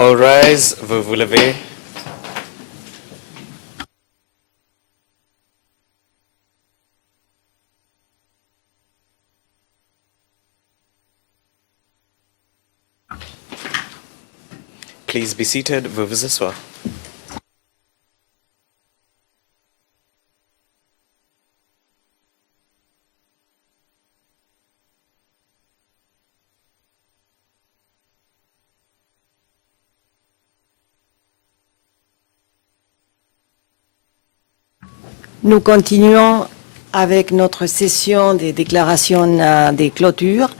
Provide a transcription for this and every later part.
All rise, vous vous levez. Please be seated, vous vous asseoir. Nous continuons avec notre session des déclarations des clôtures.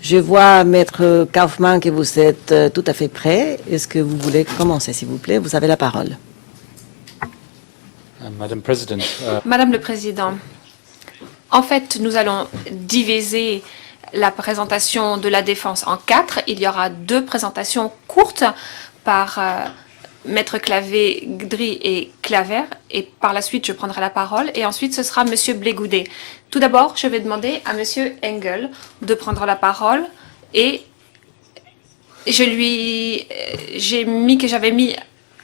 Je vois, Maître Kaufmann, que vous êtes tout à fait prêt. Est-ce que vous voulez commencer, s'il vous plaît? Vous avez la parole. Madame le Président, en fait, nous allons diviser la présentation de la défense en 4. Il y aura 2 présentations courtes par Maître Clavé, Gdri et Claver, et par la suite, je prendrai la parole, et ensuite, ce sera Monsieur Blégoudet. Tout d'abord, je vais demander à Monsieur Engel de prendre la parole, et j'avais mis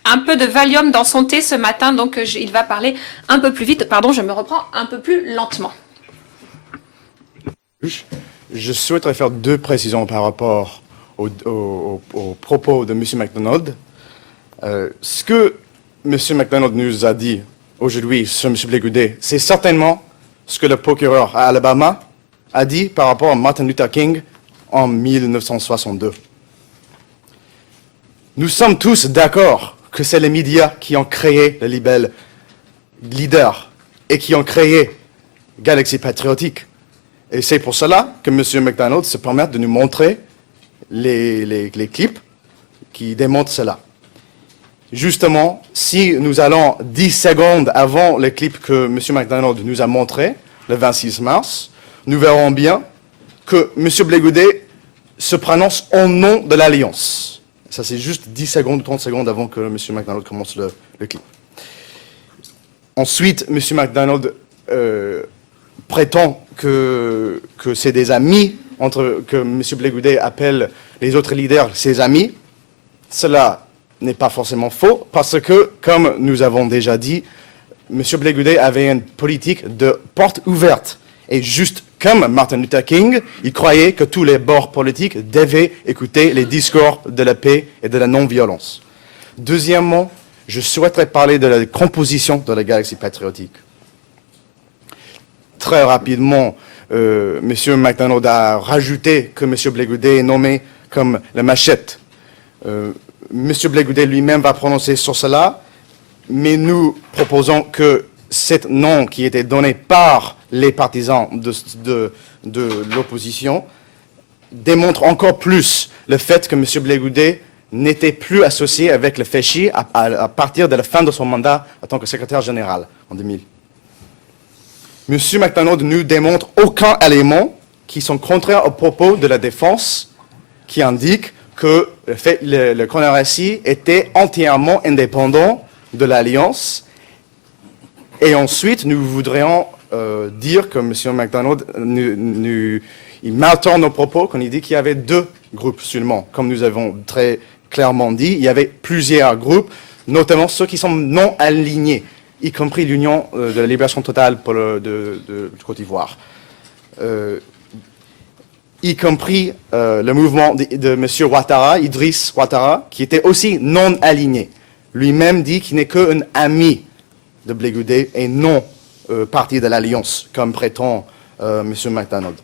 un peu de Valium dans son thé ce matin, donc il va parler un peu plus vite. Pardon, je me reprends un peu plus lentement. Je souhaiterais faire 2 précisions par rapport aux propos de M. MacDonald. Ce que M. MacDonald nous a dit aujourd'hui sur M. Blégoudet, c'est certainement ce que le procureur à Alabama a dit par rapport à Martin Luther King en 1962. Nous sommes tous d'accord que c'est les médias qui ont créé le label Leader et qui ont créé Galaxy Patriotique. Et c'est pour cela que M. MacDonald se permet de nous montrer les clips qui démontrent cela. Justement, si nous allons 10 secondes avant le clip que M. MacDonald nous a montré, le 26 mars, nous verrons bien que M. Blégoudet se prononce au nom de l'Alliance. Ça, c'est juste 10 secondes ou 30 secondes avant que M. MacDonald commence le clip. Ensuite, M. MacDonald prétend que c'est des amis, que M. Blégoudet appelle les autres leaders ses amis. Cela n'est pas forcément faux, parce que, comme nous avons déjà dit, M. Blégoudet avait une politique de porte ouverte. Et juste comme Martin Luther King, il croyait que tous les bords politiques devaient écouter les discours de la paix et de la non-violence. Deuxièmement, je souhaiterais parler de la composition de la Galaxie Patriotique. Très rapidement, M. MacDonald a rajouté que M. Blégoudet est nommé comme la machette. M. Blégoudet lui-même va prononcer sur cela, mais nous proposons que cet nom qui était donné par les partisans de l'opposition démontre encore plus le fait que M. Blégoudet n'était plus associé avec le FECHI à partir de la fin de son mandat en tant que secrétaire général en 2000. M. MacDonald nous démontre aucun élément qui sont contraires aux propos de la défense qui indique que le CNRSI était entièrement indépendant de l'Alliance. Et ensuite, nous voudrions dire que M. MacDonald, il m'attend nos propos quand il dit qu'il y avait 2 groupes seulement. Comme nous avons très clairement dit, il y avait plusieurs groupes, notamment ceux qui sont non alignés, y compris l'Union de la Libération Totale pour de Côte d'Ivoire. Y compris le mouvement de M. Ouattara, Idriss Ouattara, qui était aussi non aligné. Lui-même dit qu'il n'est qu'un ami de Blégoudet et non partie de l'Alliance, comme prétend M. MacDonald.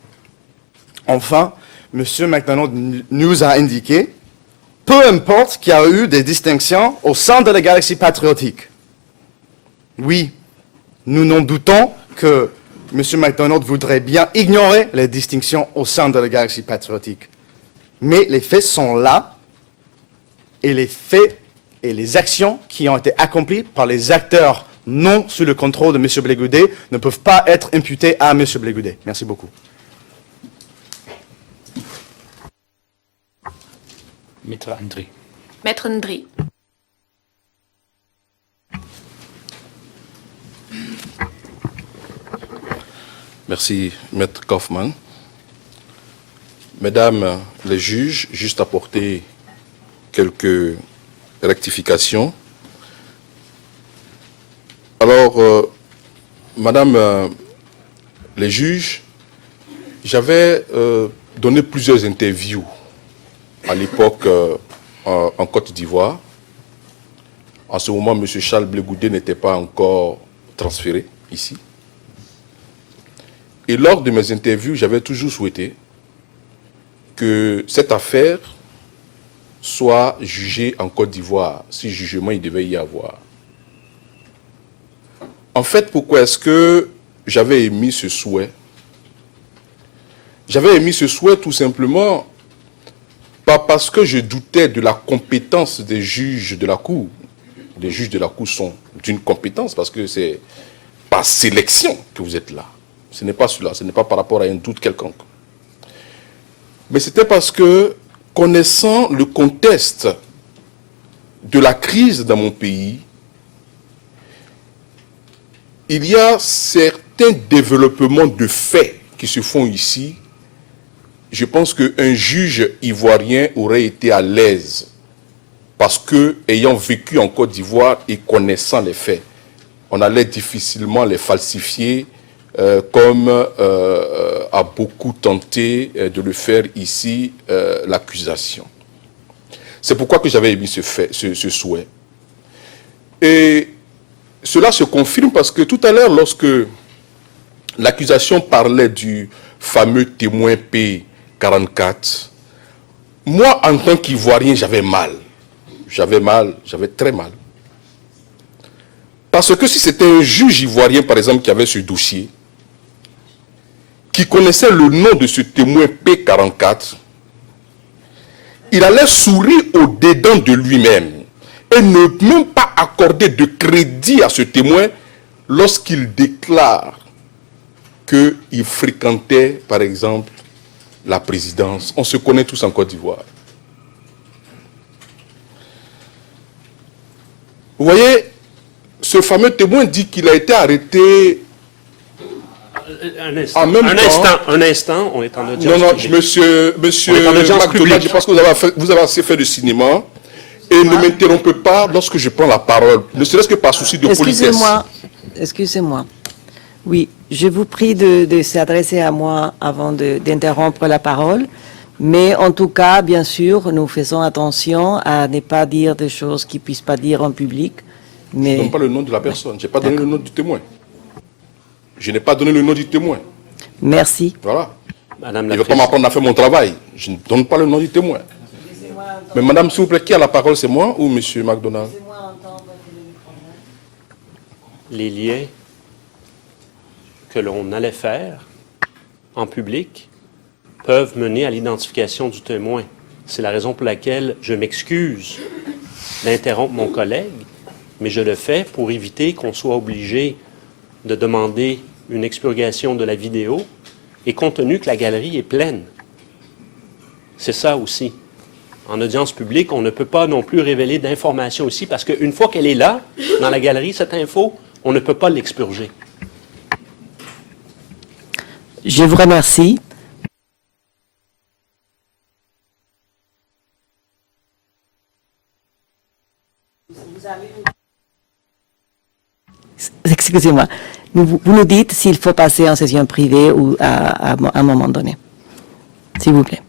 Enfin, M. MacDonald nous a indiqué, peu importe qu'il y a eu des distinctions au sein de la Galaxie Patriotique. Oui, nous n'en doutons que M. MacDonald voudrait bien ignorer les distinctions au sein de la Galaxie Patriotique. Mais les faits sont là, et les faits et les actions qui ont été accomplies par les acteurs non sous le contrôle de M. Blégoudet ne peuvent pas être imputés à M. Blégoudet. Merci beaucoup. Maître Ndri. Maître Ndri. Merci, Maître Kaufmann. Mesdames les juges, juste apporter quelques rectification. Alors, Madame les juges, j'avais donné plusieurs interviews à l'époque en Côte d'Ivoire. En ce moment, M. Charles Blé Goudé n'était pas encore transféré ici. Et lors de mes interviews, j'avais toujours souhaité que cette affaire soit jugée en Côte d'Ivoire, si jugement il devait y avoir. En fait, pourquoi est-ce que j'avais émis ce souhait? J'avais émis ce souhait tout simplement pas parce que je doutais de la compétence des juges de la Cour. Les juges de la Cour sont d'une compétence parce que c'est par sélection que vous êtes là. Ce n'est pas cela, ce n'est pas par rapport à un doute quelconque. Mais c'était parce que, connaissant le contexte de la crise dans mon pays, il y a certains développements de faits qui se font ici. Je pense qu'un juge ivoirien aurait été à l'aise parce que, ayant vécu en Côte d'Ivoire et connaissant les faits, on allait difficilement les falsifier comme a beaucoup tenté de le faire ici l'accusation. C'est pourquoi que j'avais émis ce souhait. Et cela se confirme parce que tout à l'heure, lorsque l'accusation parlait du fameux témoin P44, moi, en tant qu'Ivoirien, j'avais mal. J'avais très mal. Parce que si c'était un juge ivoirien, par exemple, qui avait ce dossier, qui connaissait le nom de ce témoin P44, il allait sourire au-dedans de lui-même et ne même pas accorder de crédit à ce témoin lorsqu'il déclare qu'il fréquentait, par exemple, la présidence. On se connaît tous en Côte d'Ivoire. Vous voyez, ce fameux témoin dit qu'il a été arrêté Un instant, en même temps. un instant, on est en audience. Non, publique. monsieur On est en audience McDonald, publique. je pense que vous avez assez fait de cinéma et ne m'interrompez pas lorsque je prends la parole, ne serait-ce que par souci de politesse. Excusez-moi. Oui, je vous prie de s'adresser à moi avant d'interrompre la parole. Mais en tout cas, bien sûr, nous faisons attention à ne pas dire des choses qu'ils ne puissent pas dire en public. Mais... Je ne donne pas le nom de la personne, je n'ai pas donné le nom du témoin. Je n'ai pas donné le nom du témoin. Merci. Voilà. Madame Il la ne va pas m'apprendre à faire mon travail. Je ne donne pas le nom du témoin. Mais madame, s'il vous plaît, qui a la parole, c'est moi ou monsieur McDonald? Les liens que l'on allait faire en public peuvent mener à l'identification du témoin. C'est la raison pour laquelle je m'excuse d'interrompre mon collègue, mais je le fais pour éviter qu'on soit obligé de demander une expurgation de la vidéo, et compte tenu que la galerie est pleine. C'est ça aussi. En audience publique, on ne peut pas non plus révéler d'informations aussi, parce qu'une fois qu'elle est là, dans la galerie, cette info, on ne peut pas l'expurger. Je vous remercie. Excusez-moi. Vous nous dites s'il faut passer en session privée ou à un moment donné. S'il vous plaît.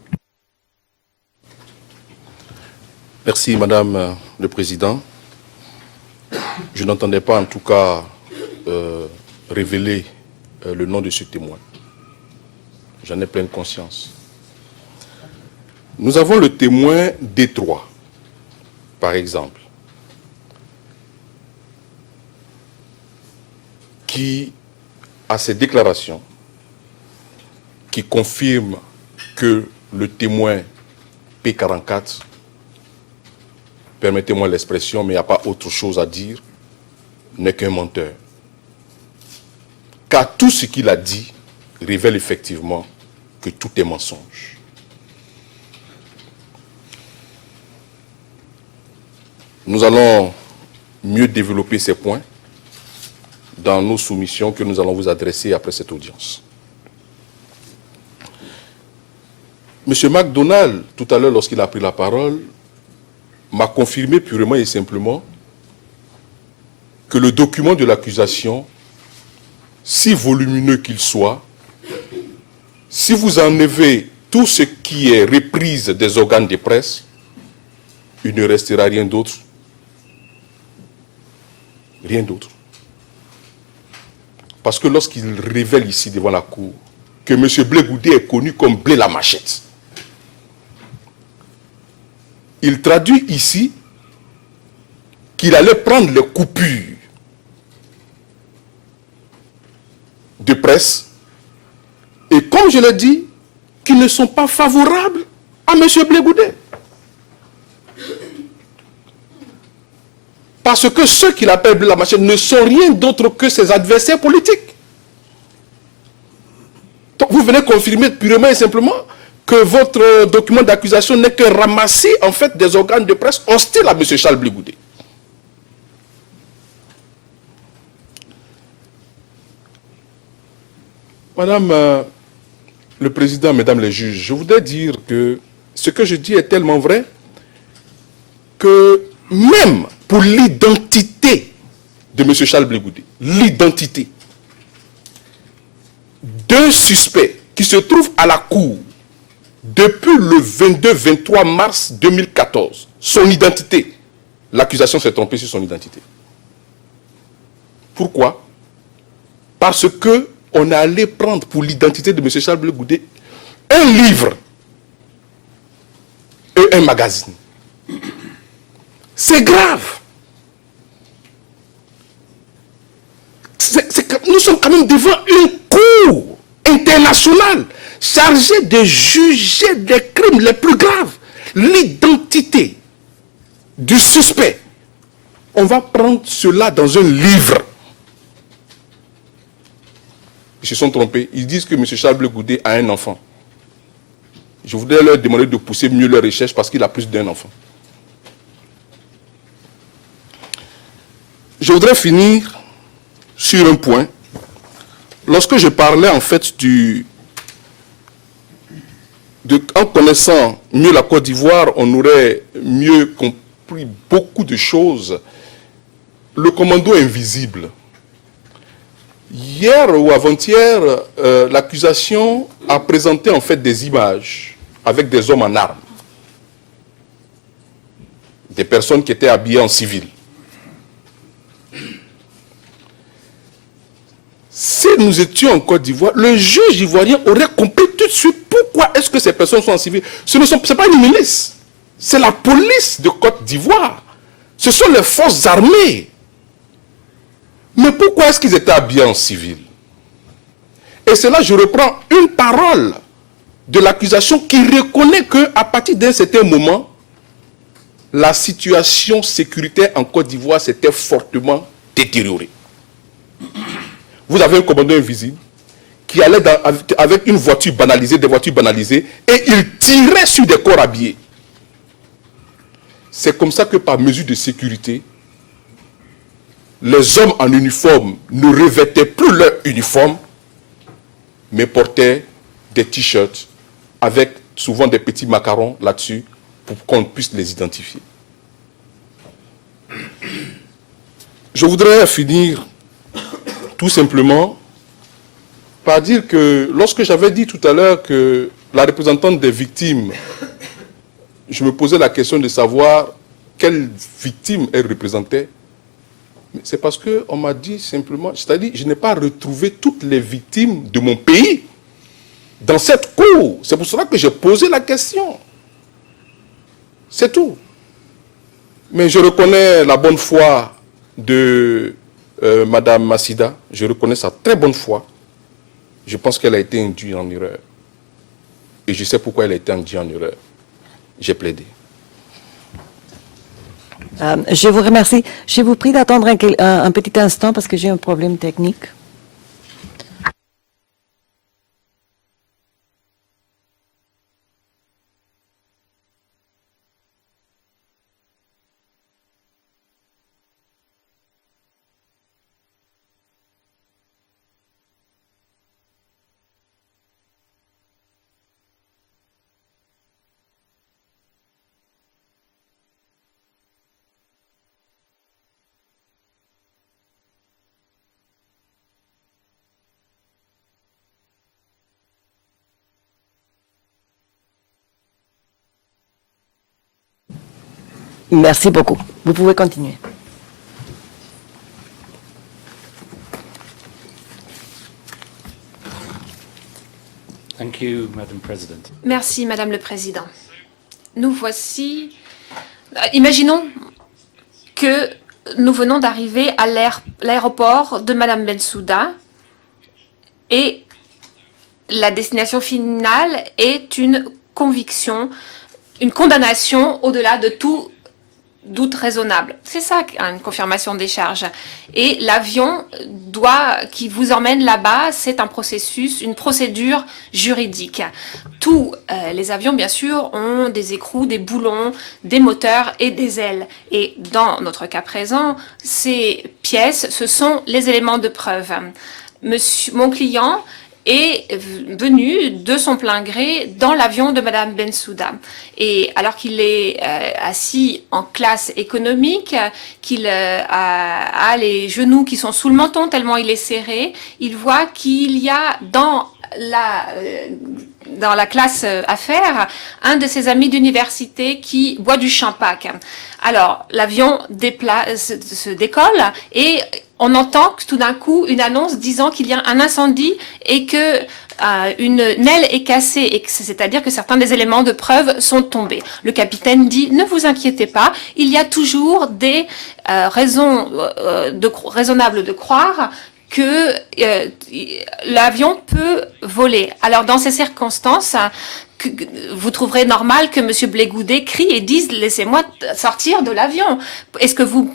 Merci, Madame le Président. Je n'entendais pas, en tout cas, révéler le nom de ce témoin. J'en ai pleine conscience. Nous avons le témoin Détroit, par exemple, qui a ces déclarations qui confirment que le témoin P44, permettez-moi l'expression, mais il n'y a pas autre chose à dire, n'est qu'un menteur. Car tout ce qu'il a dit révèle effectivement que tout est mensonge. Nous allons mieux développer ces points dans nos soumissions que nous allons vous adresser après cette audience. Monsieur McDonald, tout à l'heure, lorsqu'il a pris la parole, m'a confirmé purement et simplement que le document de l'accusation, si volumineux qu'il soit, si vous enlevez tout ce qui est reprise des organes de presse, il ne restera rien d'autre. Rien d'autre. Parce que lorsqu'il révèle ici devant la cour que M. Blé Goudé est connu comme Blé la Machette, il traduit ici qu'il allait prendre les coupures de presse et, comme je l'ai dit, qui ne sont pas favorables à M. Blé Goudé. Parce que ceux qu'il appelle Blé la Machette ne sont rien d'autre que ses adversaires politiques. Donc vous venez confirmer purement et simplement que votre document d'accusation n'est que ramasser en fait des organes de presse hostiles à M. Charles Blé Goudé. Madame le Président, Mesdames les juges, je voudrais dire que ce que je dis est tellement vrai que même pour l'identité de M. Charles Blé Goudé, l'identité d'un suspect qui se trouve à la cour depuis le 22-23 mars 2014, son identité, l'accusation s'est trompée sur son identité. Pourquoi? Parce que on est allé prendre pour l'identité de M. Charles Blé Goudé un livre et un magazine. C'est grave. Nous sommes quand même devant une cour internationale chargée de juger des crimes les plus graves. L'identité du suspect. On va prendre cela dans un livre. Ils se sont trompés. Ils disent que M. Charles Blé Goudé a un enfant. Je voudrais leur demander de pousser mieux leurs recherches parce qu'il a plus d'un enfant. Je voudrais finir sur un point. Lorsque je parlais en fait en connaissant mieux la Côte d'Ivoire, on aurait mieux compris beaucoup de choses. Le commando invisible. Hier ou avant-hier, l'accusation a présenté en fait des images avec des hommes en armes. Des personnes qui étaient habillées en civil. Si nous étions en Côte d'Ivoire, le juge ivoirien aurait compris tout de suite pourquoi est-ce que ces personnes sont en civil. Ce n'est pas une milice, c'est la police de Côte d'Ivoire. Ce sont les forces armées. Mais pourquoi est-ce qu'ils étaient habillés en civil? Et c'est là que je reprends une parole de l'accusation qui reconnaît qu'à partir d'un certain moment, la situation sécuritaire en Côte d'Ivoire s'était fortement détériorée. Vous avez un commandant invisible qui allait avec une voiture banalisée, des voitures banalisées, et il tirait sur des corps habillés. C'est comme ça que par mesure de sécurité, les hommes en uniforme ne revêtaient plus leur uniforme, mais portaient des t-shirts avec souvent des petits macarons là-dessus pour qu'on puisse les identifier. Je voudrais finir tout simplement par dire que lorsque j'avais dit tout à l'heure que la représentante des victimes, je me posais la question de savoir quelle victime elle représentait. C'est parce qu'on m'a dit simplement, c'est-à-dire je n'ai pas retrouvé toutes les victimes de mon pays dans cette cour. C'est pour cela que j'ai posé la question. C'est tout. Mais je reconnais la bonne foi de Madame Massida. Je reconnais sa très bonne foi. Je pense qu'elle a été induite en erreur. Et je sais pourquoi elle a été induite en erreur. J'ai plaidé. Je vous remercie. Je vous prie d'attendre un petit instant parce que j'ai un problème technique. Merci beaucoup. Vous pouvez continuer. Thank you, Madam President. Merci, Madame le Président. Nous voici... Imaginons que nous venons d'arriver à l'aéroport de Madame Bensouda et la destination finale est une conviction, une condamnation au-delà de tout doute raisonnable. C'est ça, une confirmation des charges. Et l'avion qui vous emmène là-bas, c'est un processus, une procédure juridique. Tous les avions, bien sûr, ont des écrous, des boulons, des moteurs et des ailes. Et dans notre cas présent, ces pièces, ce sont les éléments de preuve. Mon client est venu de son plein gré dans l'avion de Madame Bensouda. Et alors qu'il est assis en classe économique, qu'il a les genoux qui sont sous le menton tellement il est serré, il voit qu'il y a dans la classe affaires, un de ses amis d'université qui boit du champagne. Alors, l'avion se décolle et on entend tout d'un coup une annonce disant qu'il y a un incendie et que une aile est cassée, et c'est-à-dire que certains des éléments de preuve sont tombés. Le capitaine dit « Ne vous inquiétez pas, il y a toujours des raisons raisonnables de croire que l'avion peut voler. » Alors, dans ces circonstances, vous trouverez normal que M. Blégoudet crie et dise « Laissez-moi sortir de l'avion ». Est-ce que vous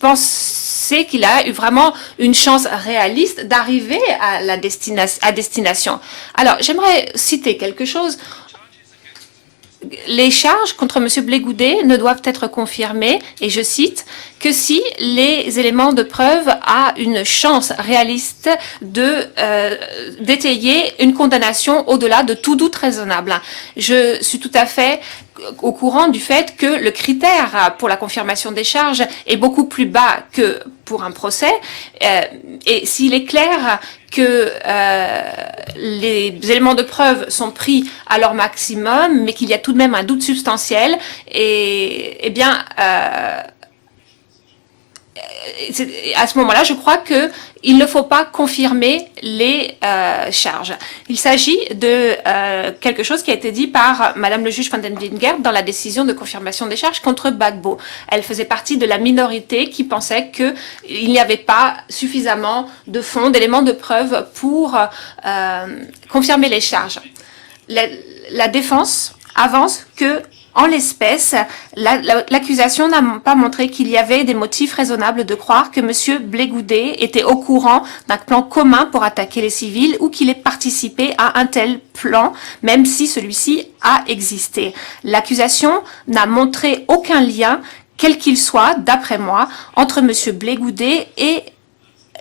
pensez qu'il a eu vraiment une chance réaliste d'arriver à destination? Alors, j'aimerais citer quelque chose. Les charges contre M. Blégoudet ne doivent être confirmées, et je cite, que si les éléments de preuve a une chance réaliste d'étayer une condamnation au-delà de tout doute raisonnable. Je suis tout à fait au courant du fait que le critère pour la confirmation des charges est beaucoup plus bas que pour un procès. Et s'il est clair que les éléments de preuve sont pris à leur maximum, mais qu'il y a tout de même un doute substantiel, eh bien, à ce moment-là, je crois qu'il ne faut pas confirmer les charges. Il s'agit de quelque chose qui a été dit par Madame le juge van den Wingert dans la décision de confirmation des charges contre Gbagbo. Elle faisait partie de la minorité qui pensait qu'il n'y avait pas suffisamment de fonds, d'éléments de preuve pour confirmer les charges. La défense avance que en l'espèce, l'accusation n'a pas montré qu'il y avait des motifs raisonnables de croire que M. Blégoudet était au courant d'un plan commun pour attaquer les civils ou qu'il ait participé à un tel plan, même si celui-ci a existé. L'accusation n'a montré aucun lien, quel qu'il soit, d'après moi, entre M. Blégoudet et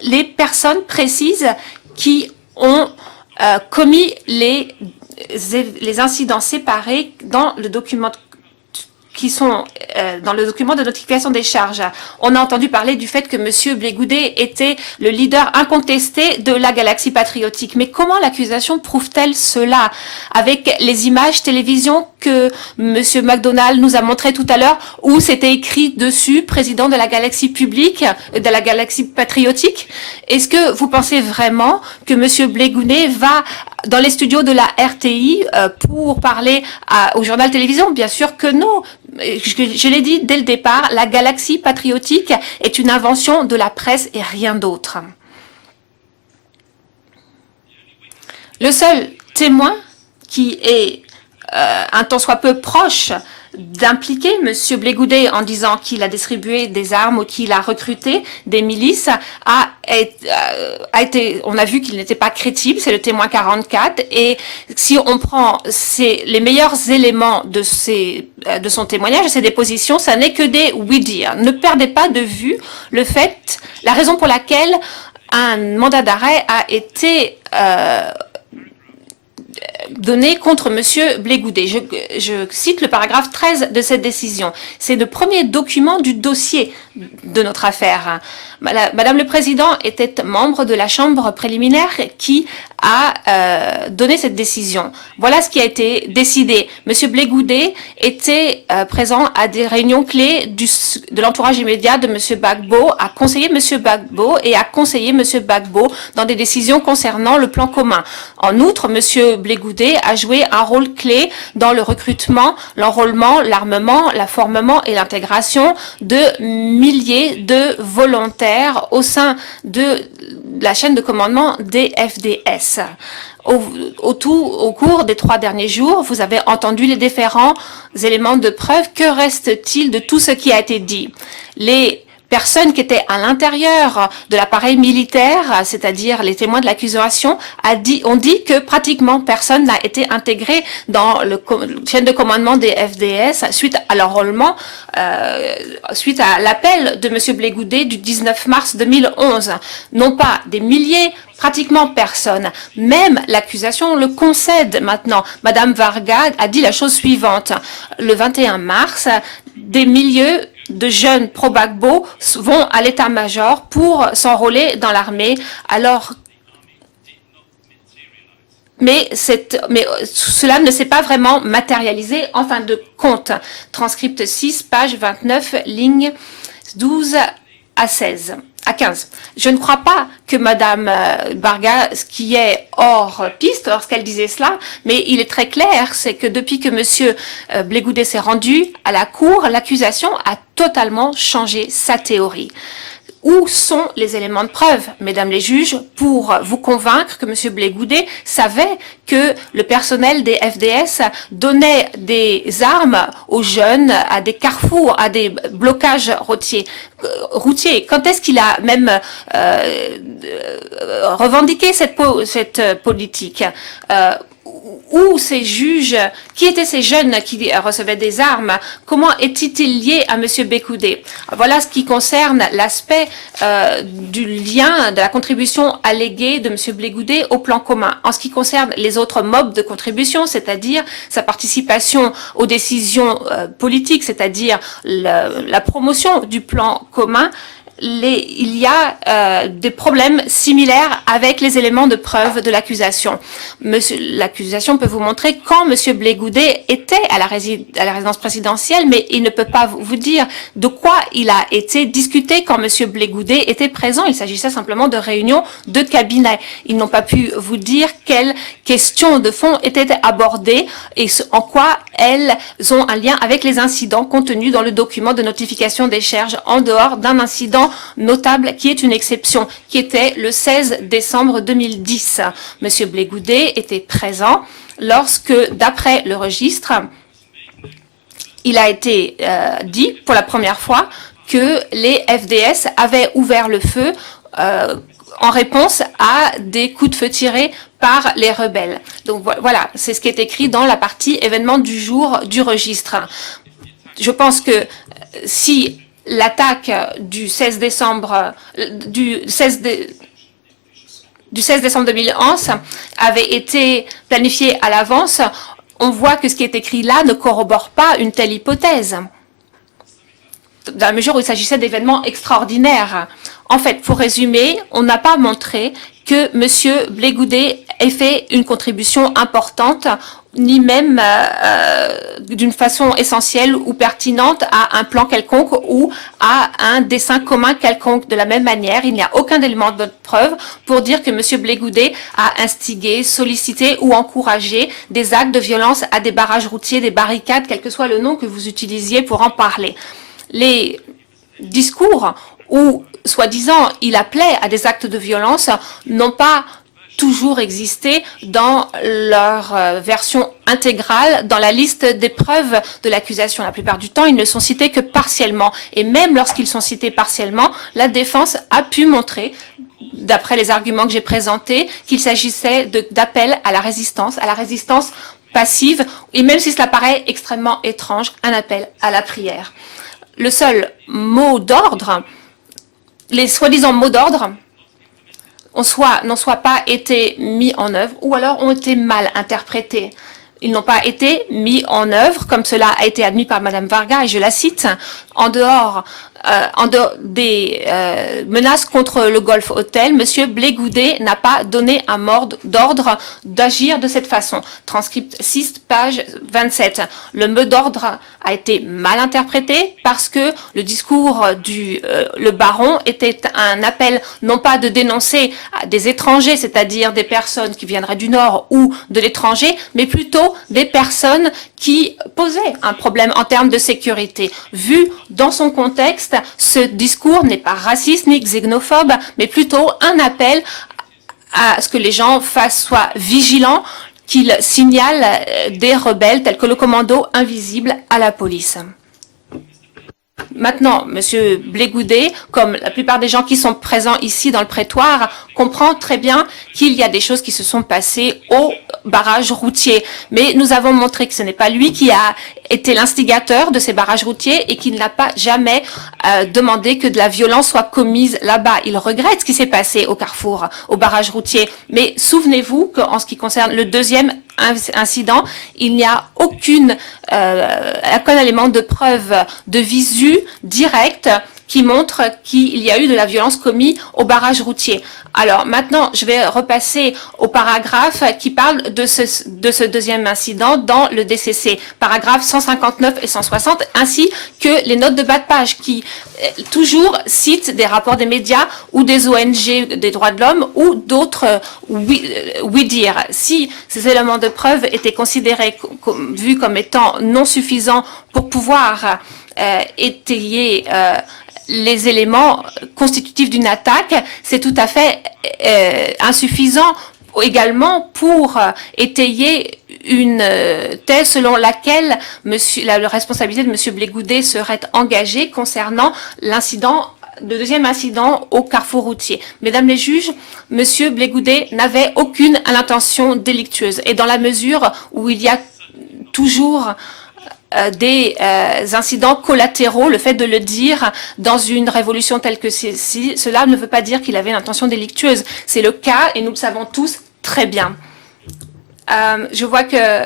les personnes précises qui ont commis les incidents séparés dans le document dans le document de notification des charges. On a entendu parler du fait que M. Blégoudet était le leader incontesté de la galaxie patriotique. Mais comment l'accusation prouve-t-elle cela? Avec les images télévision que M. McDonald nous a montrées tout à l'heure, où c'était écrit dessus, président de la galaxie publique, de la galaxie patriotique. Est-ce que vous pensez vraiment que M. Blégoudet va dans les studios de la RTI pour parler au journal télévision? Bien sûr que non. Je l'ai dit dès le départ, la galaxie patriotique est une invention de la presse et rien d'autre. Le seul témoin qui est un tant soit peu proche d'impliquer M. Blégoudet en disant qu'il a distribué des armes ou qu'il a recruté des milices on a vu qu'il n'était pas crédible, c'est le témoin 44, et si on prend les meilleurs éléments de son témoignage, de ses dépositions, ça n'est que des oui-dire. Ne perdez pas de vue la raison pour laquelle un mandat d'arrêt a été donné contre M. Blégoudet. Je cite le paragraphe 13 de cette décision. C'est le premier document du dossier de notre affaire. Madame le Président était membre de la Chambre préliminaire qui a donné cette décision. Voilà ce qui a été décidé. Monsieur Blé Goudet était présent à des réunions clés de l'entourage immédiat de Monsieur Gbagbo, a conseillé Monsieur Gbagbo et a conseillé Monsieur Gbagbo dans des décisions concernant le plan commun. En outre, Monsieur Blé Goudet a joué un rôle clé dans le recrutement, l'enrôlement, l'armement, l'aformement et l'intégration de milliers de volontaires au sein de la chaîne de commandement des FDS. Au cours des 3 derniers jours, vous avez entendu les différents éléments de preuve. Que reste-t-il de tout ce qui a été dit? Les personnes qui étaient à l'intérieur de l'appareil militaire, c'est-à-dire les témoins de l'accusation, ont dit que pratiquement personne n'a été intégré dans le chaîne de commandement des FDS suite à l'enrôlement, suite à l'appel de M. Blé Goudet du 19 mars 2011. Non pas des milliers, pratiquement personne. Même l'accusation le concède maintenant. Madame Varga a dit la chose suivante. Le 21 mars, des milliers de jeunes pro-Gbagbo vont à l'état-major pour s'enrôler dans l'armée, mais cela ne s'est pas vraiment matérialisé en fin de compte. Transcript 6, page 29, lignes 12 à 15. Je ne crois pas que Madame Varga, ce qui est hors piste lorsqu'elle disait cela, mais il est très clair, c'est que depuis que Monsieur Blé Goudet s'est rendu à la cour, l'accusation a totalement changé sa théorie. Où sont les éléments de preuve, mesdames les juges, pour vous convaincre que M. Blé Goudet savait que le personnel des FDS donnait des armes aux jeunes à des carrefours, à des blocages routiers? Quand est-ce qu'il a même revendiqué cette politique? Où ces juges, qui étaient ces jeunes qui recevaient des armes, comment étaient-ils liés à M. Blé Goudet? Voilà ce qui concerne l'aspect du lien, de la contribution alléguée de M. Blé Goudet au plan commun. En ce qui concerne les autres mobs de contribution, c'est-à-dire sa participation aux décisions politiques, c'est-à-dire la promotion du plan commun, il y a des problèmes similaires avec les éléments de preuve de l'accusation. L'accusation peut vous montrer quand M. Blé Goudet était à la résidence présidentielle, mais il ne peut pas vous dire de quoi il a été discuté quand M. Blé Goudet était présent. Il s'agissait simplement de réunions de cabinet. Ils n'ont pas pu vous dire quelles questions de fond étaient abordées et en quoi elles ont un lien avec les incidents contenus dans le document de notification des charges, en dehors d'un incident notable qui est une exception, qui était le 16 décembre 2010. Monsieur Blé Goudet était présent lorsque, d'après le registre, il a été dit pour la première fois que les FDS avaient ouvert le feu en réponse à des coups de feu tirés par les rebelles. Donc voilà, c'est ce qui est écrit dans la partie événements du jour du registre. Je pense que si l'attaque du 16 décembre 2011 avait été planifiée à l'avance, on voit que ce qui est écrit là ne corrobore pas une telle hypothèse, dans la mesure où il s'agissait d'événements extraordinaires. En fait, pour résumer, on n'a pas montré que M. Blé Goudet ait fait une contribution importante, ni même d'une façon essentielle ou pertinente à un plan quelconque ou à un dessein commun quelconque. De la même manière, il n'y a aucun élément de preuve pour dire que M. Blé Goudet a instigé, sollicité ou encouragé des actes de violence à des barrages routiers, des barricades, quel que soit le nom que vous utilisiez pour en parler. Les discours où, soi-disant, il appelait à des actes de violence n'ont pas toujours existé dans leur version intégrale dans la liste des preuves de l'accusation. La plupart du temps, ils ne sont cités que partiellement. Et même lorsqu'ils sont cités partiellement, la défense a pu montrer, d'après les arguments que j'ai présentés, qu'il s'agissait d'appel à la résistance passive, et même si cela paraît extrêmement étrange, un appel à la prière. Le seul mot d'ordre, les soi-disant mots d'ordre, n'ont soit pas été mis en œuvre ou alors ont été mal interprétés. Ils n'ont pas été mis en œuvre, comme cela a été admis par Madame Varga, et je la cite, en dehors en dehors des menaces contre le Golf Hotel, M. Blé Goudet n'a pas donné un mot d'ordre d'agir de cette façon. Transcript 6, page 27. Le mot d'ordre a été mal interprété parce que le discours du le baron était un appel non pas de dénoncer des étrangers, c'est-à-dire des personnes qui viendraient du Nord ou de l'étranger, mais plutôt des personnes qui posaient un problème en termes de sécurité. Vu dans son contexte, ce discours n'est pas raciste ni xénophobe, mais plutôt un appel à ce que les gens soient vigilants, qu'ils signalent des rebelles tels que le commando invisible à la police. Maintenant, M. Blé Goudet, comme la plupart des gens qui sont présents ici dans le prétoire, comprend très bien qu'il y a des choses qui se sont passées au barrage routier. Mais nous avons montré que ce n'est pas lui qui a été l'instigateur de ces barrages routiers et qu'il n'a pas jamais demandé que de la violence soit commise là-bas. Il regrette ce qui s'est passé au carrefour, au barrage routier. Mais souvenez-vous qu'en ce qui concerne le deuxième incident, il n'y a aucun élément de preuve de visu direct qui montre qu'il y a eu de la violence commise au barrage routier. Alors maintenant, je vais repasser au paragraphe qui parle de ce deuxième incident dans le DCC, paragraphes 159 et 160, ainsi que les notes de bas de page qui toujours citent des rapports des médias ou des ONG des droits de l'homme ou d'autres oui-dire. Si ces éléments de preuve étaient considérés vus comme étant non suffisants pour pouvoir étayer les éléments constitutifs d'une attaque, c'est tout à fait insuffisant également pour étayer une thèse selon laquelle la responsabilité de M. Blé Goudet serait engagée concernant l'incident, le deuxième incident au carrefour routier. Mesdames les juges, M. Blé Goudet n'avait aucune intention délictueuse. Et dans la mesure où il y a toujours des incidents collatéraux, le fait de le dire dans une révolution telle que celle-ci, cela ne veut pas dire qu'il avait une intention délictueuse. C'est le cas et nous le savons tous très bien. Je vois que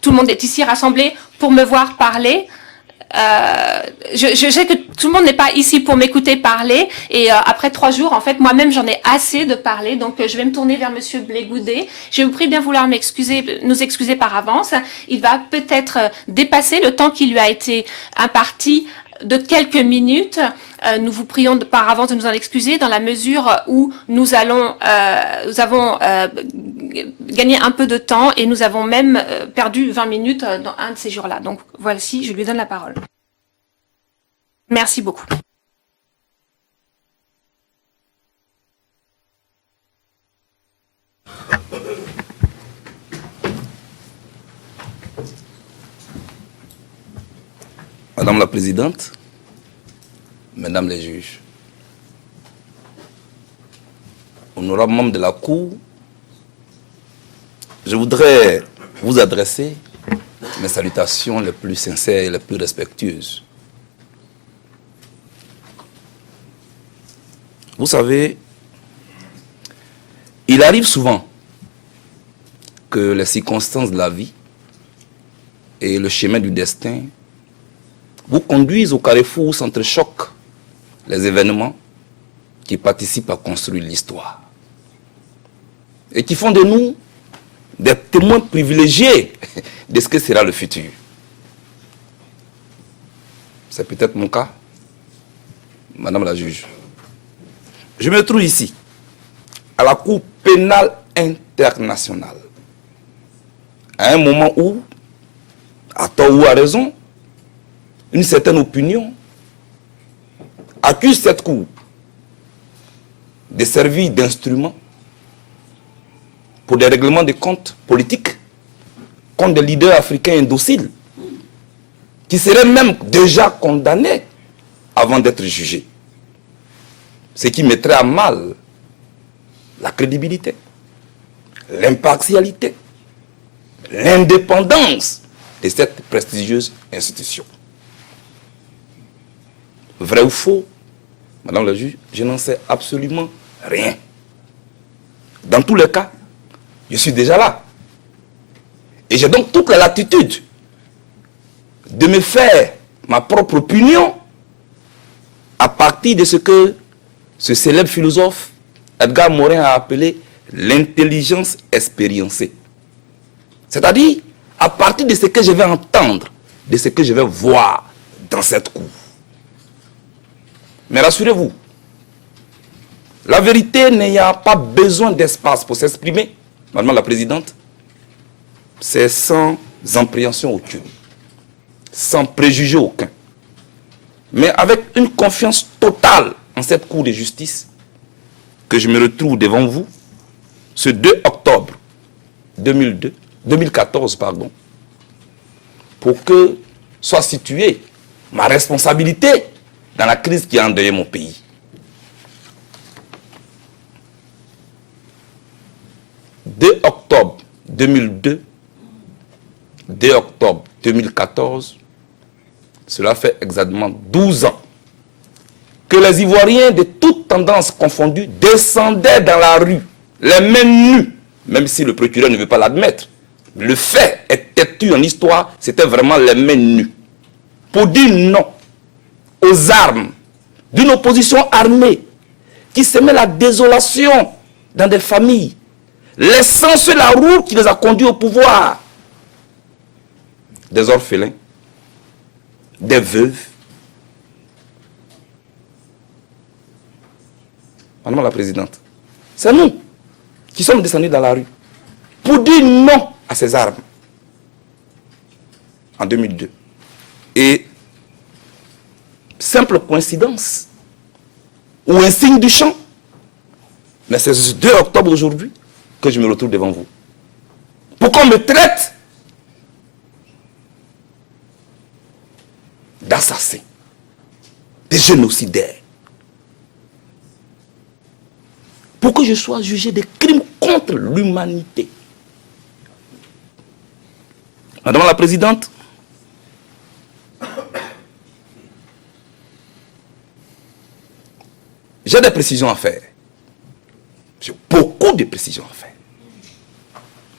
tout le monde est ici rassemblé pour me voir parler. Je sais que tout le monde n'est pas ici pour m'écouter parler et après 3 jours, en fait, moi-même, j'en ai assez de parler. Donc, je vais me tourner vers Monsieur Blé Goudet. Je vous prie bien vouloir nous excuser par avance. Il va peut-être dépasser le temps qui lui a été imparti de quelques minutes. Nous vous prions par avance de nous en excuser dans la mesure où nous avons gagné un peu de temps et nous avons même perdu 20 minutes dans un de ces jours-là. Donc voici, je lui donne la parole. Merci beaucoup. Madame la Présidente, Mesdames les juges, honorables membres de la Cour, je voudrais vous adresser mes salutations les plus sincères et les plus respectueuses. Vous savez, il arrive souvent que les circonstances de la vie et le chemin du destin vous conduisent au carrefour où s'entrechoquent les événements qui participent à construire l'histoire et qui font de nous des témoins privilégiés de ce que sera le futur. C'est peut-être mon cas, Madame la juge. Je me trouve ici, à la Cour pénale internationale, à un moment où, à tort ou à raison, une certaine opinion accuse cette Cour de servir d'instrument pour des règlements de comptes politiques contre des leaders africains indociles qui seraient même déjà condamnés avant d'être jugés. Ce qui mettrait à mal la crédibilité, l'impartialité, l'indépendance de cette prestigieuse institution. Vrai ou faux, Madame la juge, je n'en sais absolument rien. Dans tous les cas, je suis déjà là. Et j'ai donc toute la latitude de me faire ma propre opinion à partir de ce que ce célèbre philosophe Edgar Morin a appelé l'intelligence expériencée. C'est-à-dire, à partir de ce que je vais entendre, de ce que je vais voir dans cette cour. Mais rassurez-vous, la vérité n'ayant pas besoin d'espace pour s'exprimer, Madame la Présidente, c'est sans appréhension aucune, sans préjugé aucun, mais avec une confiance totale en cette cour de justice, que je me retrouve devant vous ce 2 octobre 2014, pour que soit située ma responsabilité dans la crise qui a endeuillé mon pays. « 2 octobre 2002, 2 octobre 2014, cela fait exactement 12 ans que les Ivoiriens de toutes tendances confondues descendaient dans la rue, les mains nues, même si le procureur ne veut pas l'admettre. Le fait est têtu en histoire, c'était vraiment les mains nues. Pour dire non aux armes d'une opposition armée qui semait la désolation dans des familles, laissant sur la route qui les a conduits au pouvoir. Des orphelins, des veuves. Madame la Présidente, c'est nous qui sommes descendus dans la rue pour dire non à ces armes en 2002. Et simple coïncidence ou un signe du champ, mais c'est ce 2 octobre aujourd'hui que je me retrouve devant vous. Pour qu'on me traite d'assassin, de génocidaire. Pour que je sois jugé de crimes contre l'humanité. Madame la Présidente, j'ai des précisions à faire. J'ai beaucoup de précisions à faire.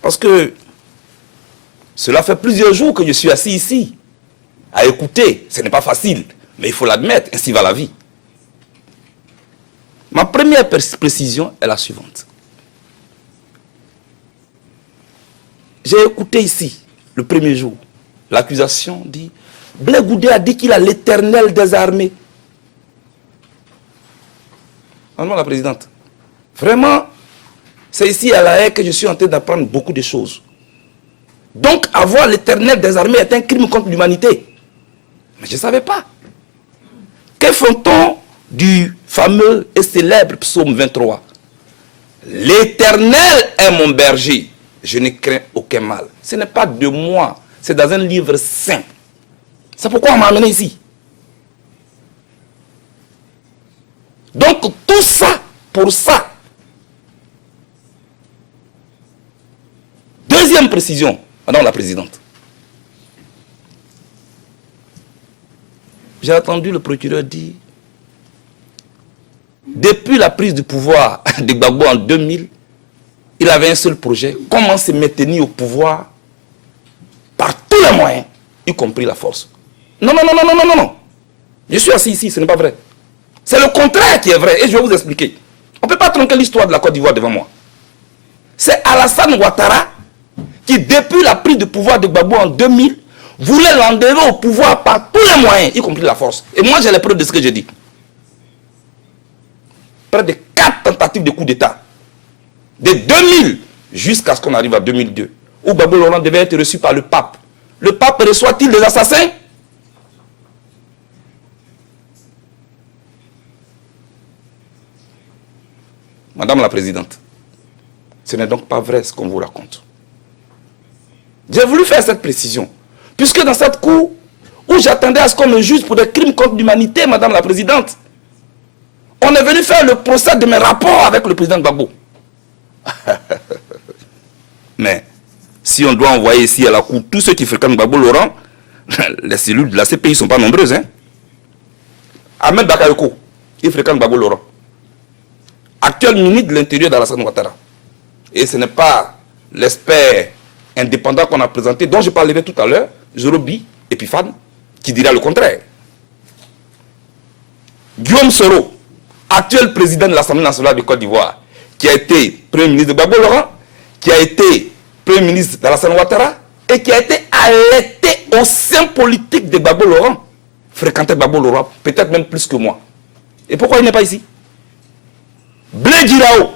Parce que cela fait plusieurs jours que je suis assis ici, à écouter. Ce n'est pas facile, mais il faut l'admettre, ainsi va la vie. Ma première précision est la suivante. J'ai écouté ici, le premier jour, l'accusation dit « Blé Goudé a dit qu'il a l'éternel des armées ». Madame la Présidente, vraiment, c'est ici à La Haye que je suis en train d'apprendre beaucoup de choses. Donc, avoir l'éternel des armées est un crime contre l'humanité. Mais je ne savais pas. Que font-on du fameux et célèbre psaume 23? L'Éternel est mon berger, je ne crains aucun mal. Ce n'est pas de moi, c'est dans un livre saint. C'est pourquoi on m'a amené ici. Donc tout ça, pour ça. Deuxième précision, Madame la Présidente. J'ai entendu le procureur dire, depuis la prise du pouvoir de Gbagbo en 2000, il avait un seul projet, comment se maintenir au pouvoir par tous les moyens, y compris la force. Non, non, non, non, non, non, non. Je suis assis ici, ce n'est pas vrai. C'est le contraire qui est vrai, et je vais vous expliquer. On ne peut pas tronquer l'histoire de la Côte d'Ivoire devant moi. C'est Alassane Ouattara qui, depuis la prise du pouvoir de Gbagbo en 2000, voulait l'enlever au pouvoir par tous les moyens, y compris la force. Et moi, j'ai les preuves de ce que j'ai dit. Près de 4 tentatives de coup d'État. De 2000 jusqu'à ce qu'on arrive à 2002, où Gbagbo Laurent devait être reçu par le pape. Le pape reçoit-il des assassins? Madame la Présidente, ce n'est donc pas vrai ce qu'on vous raconte. J'ai voulu faire cette précision, puisque dans cette cour, où j'attendais à ce qu'on me juge pour des crimes contre l'humanité, Madame la Présidente, on est venu faire le procès de mes rapports avec le président Gbagbo. Mais, si on doit envoyer ici à la cour tous ceux qui fréquentent Gbagbo Laurent, les cellules de la CPI ne sont pas nombreuses. Hein? Ahmed Bakayoko, il fréquente Gbagbo Laurent. Actuel ministre de l'Intérieur d'Alassane Ouattara. Et ce n'est pas l'expert indépendant qu'on a présenté, dont je parlerai tout à l'heure, Zorobi Epiphane, qui dira le contraire. Guillaume Soro, actuel président de l'Assemblée nationale de Côte d'Ivoire, qui a été Premier ministre de Gbagbo Laurent, qui a été Premier ministre d'Alassane Ouattara et qui a été arrêté au sein politique de Gbagbo Laurent, fréquentait Gbagbo Laurent, peut-être même plus que moi. Et pourquoi il n'est pas ici? Blé Girao,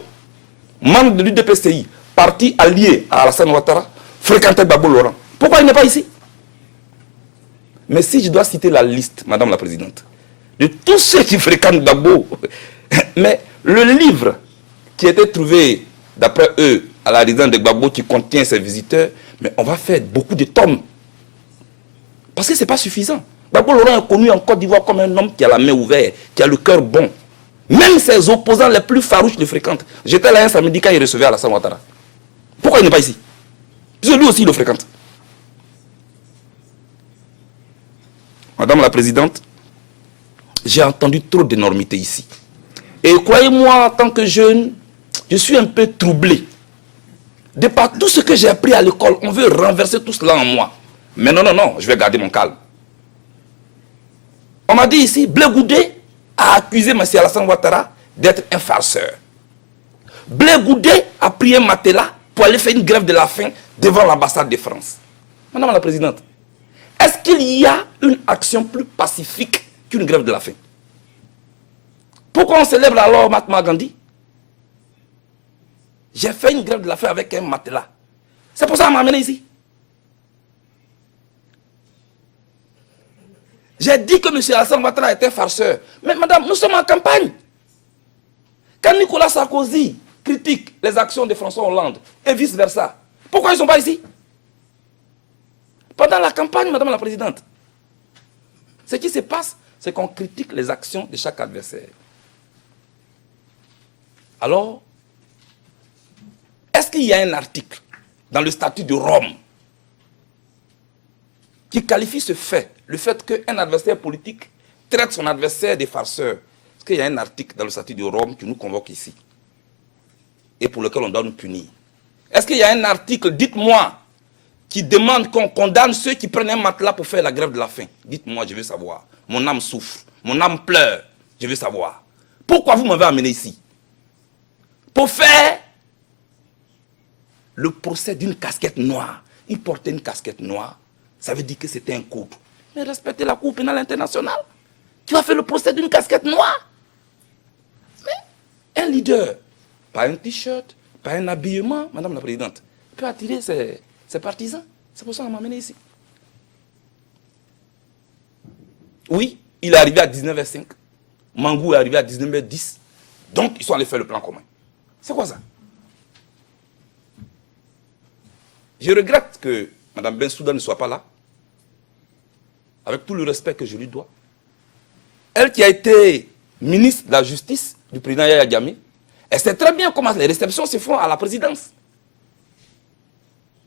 membre de l'UDPCI, parti allié à Alassane Ouattara, fréquentait Gbagbo Laurent. Pourquoi il n'est pas ici? Mais si je dois citer la liste, Madame la Présidente, de tous ceux qui fréquentent Gbagbo, mais le livre qui a été trouvé, d'après eux, à la résidence de Gbagbo, qui contient ses visiteurs, mais on va faire beaucoup de tomes. Parce que ce n'est pas suffisant. Gbagbo Laurent est connu en Côte d'Ivoire comme un homme qui a la main ouverte, qui a le cœur bon. Même ses opposants les plus farouches le fréquentent. J'étais là un samedi quand il recevait Alassane Ouattara. Pourquoi il n'est pas ici? Parce que lui aussi il le fréquente. Madame la Présidente, j'ai entendu trop d'énormités ici. Et croyez-moi, en tant que jeune, je suis un peu troublé. De par tout ce que j'ai appris à l'école, on veut renverser tout cela en moi. Mais non, non, non, je vais garder mon calme. On m'a dit ici, Blé Goudé a accusé M. Alassane Ouattara d'être un farceur. Blé Goudé a pris un matelas pour aller faire une grève de la faim devant l'ambassade de France. Madame la Présidente, est-ce qu'il y a une action plus pacifique qu'une grève de la faim? Pourquoi on célèbre alors Mahatma Gandhi? J'ai fait une grève de la faim avec un matelas. C'est pour ça qu'on m'a amené ici. J'ai dit que M. Alassane Ouattara était farceur. Mais madame, nous sommes en campagne. Quand Nicolas Sarkozy critique les actions de François Hollande et vice-versa, pourquoi ils ne sont pas ici? Pendant la campagne, Madame la Présidente, ce qui se passe, c'est qu'on critique les actions de chaque adversaire. Alors, est-ce qu'il y a un article dans le statut de Rome qui qualifie ce fait, le fait qu'un adversaire politique traite son adversaire de farceur? Est-ce qu'il y a un article dans le statut de Rome qui nous convoque ici et pour lequel on doit nous punir? Est-ce qu'il y a un article, dites-moi, qui demande qu'on condamne ceux qui prennent un matelas pour faire la grève de la faim? Dites-moi, je veux savoir. Mon âme souffre, mon âme pleure, je veux savoir. Pourquoi vous m'avez amené ici? Pour faire le procès d'une casquette noire. Il portait une casquette noire, ça veut dire que c'était un coup. Mais respectez la Cour pénale internationale. Tu vas faire le procès d'une casquette noire? Mais un leader, pas un t-shirt, pas un habillement, Madame la Présidente, peut attirer ses partisans. C'est pour ça qu'on m'a amené ici. Oui, il est arrivé à 19h05. Mangou est arrivé à 19h10. Donc, ils sont allés faire le plan commun. C'est quoi ça? Je regrette que Mme Bensouda ne soit pas là, avec tout le respect que je lui dois. Elle qui a été ministre de la Justice du président Yaya Jammeh, elle sait très bien comment les réceptions se font à la présidence.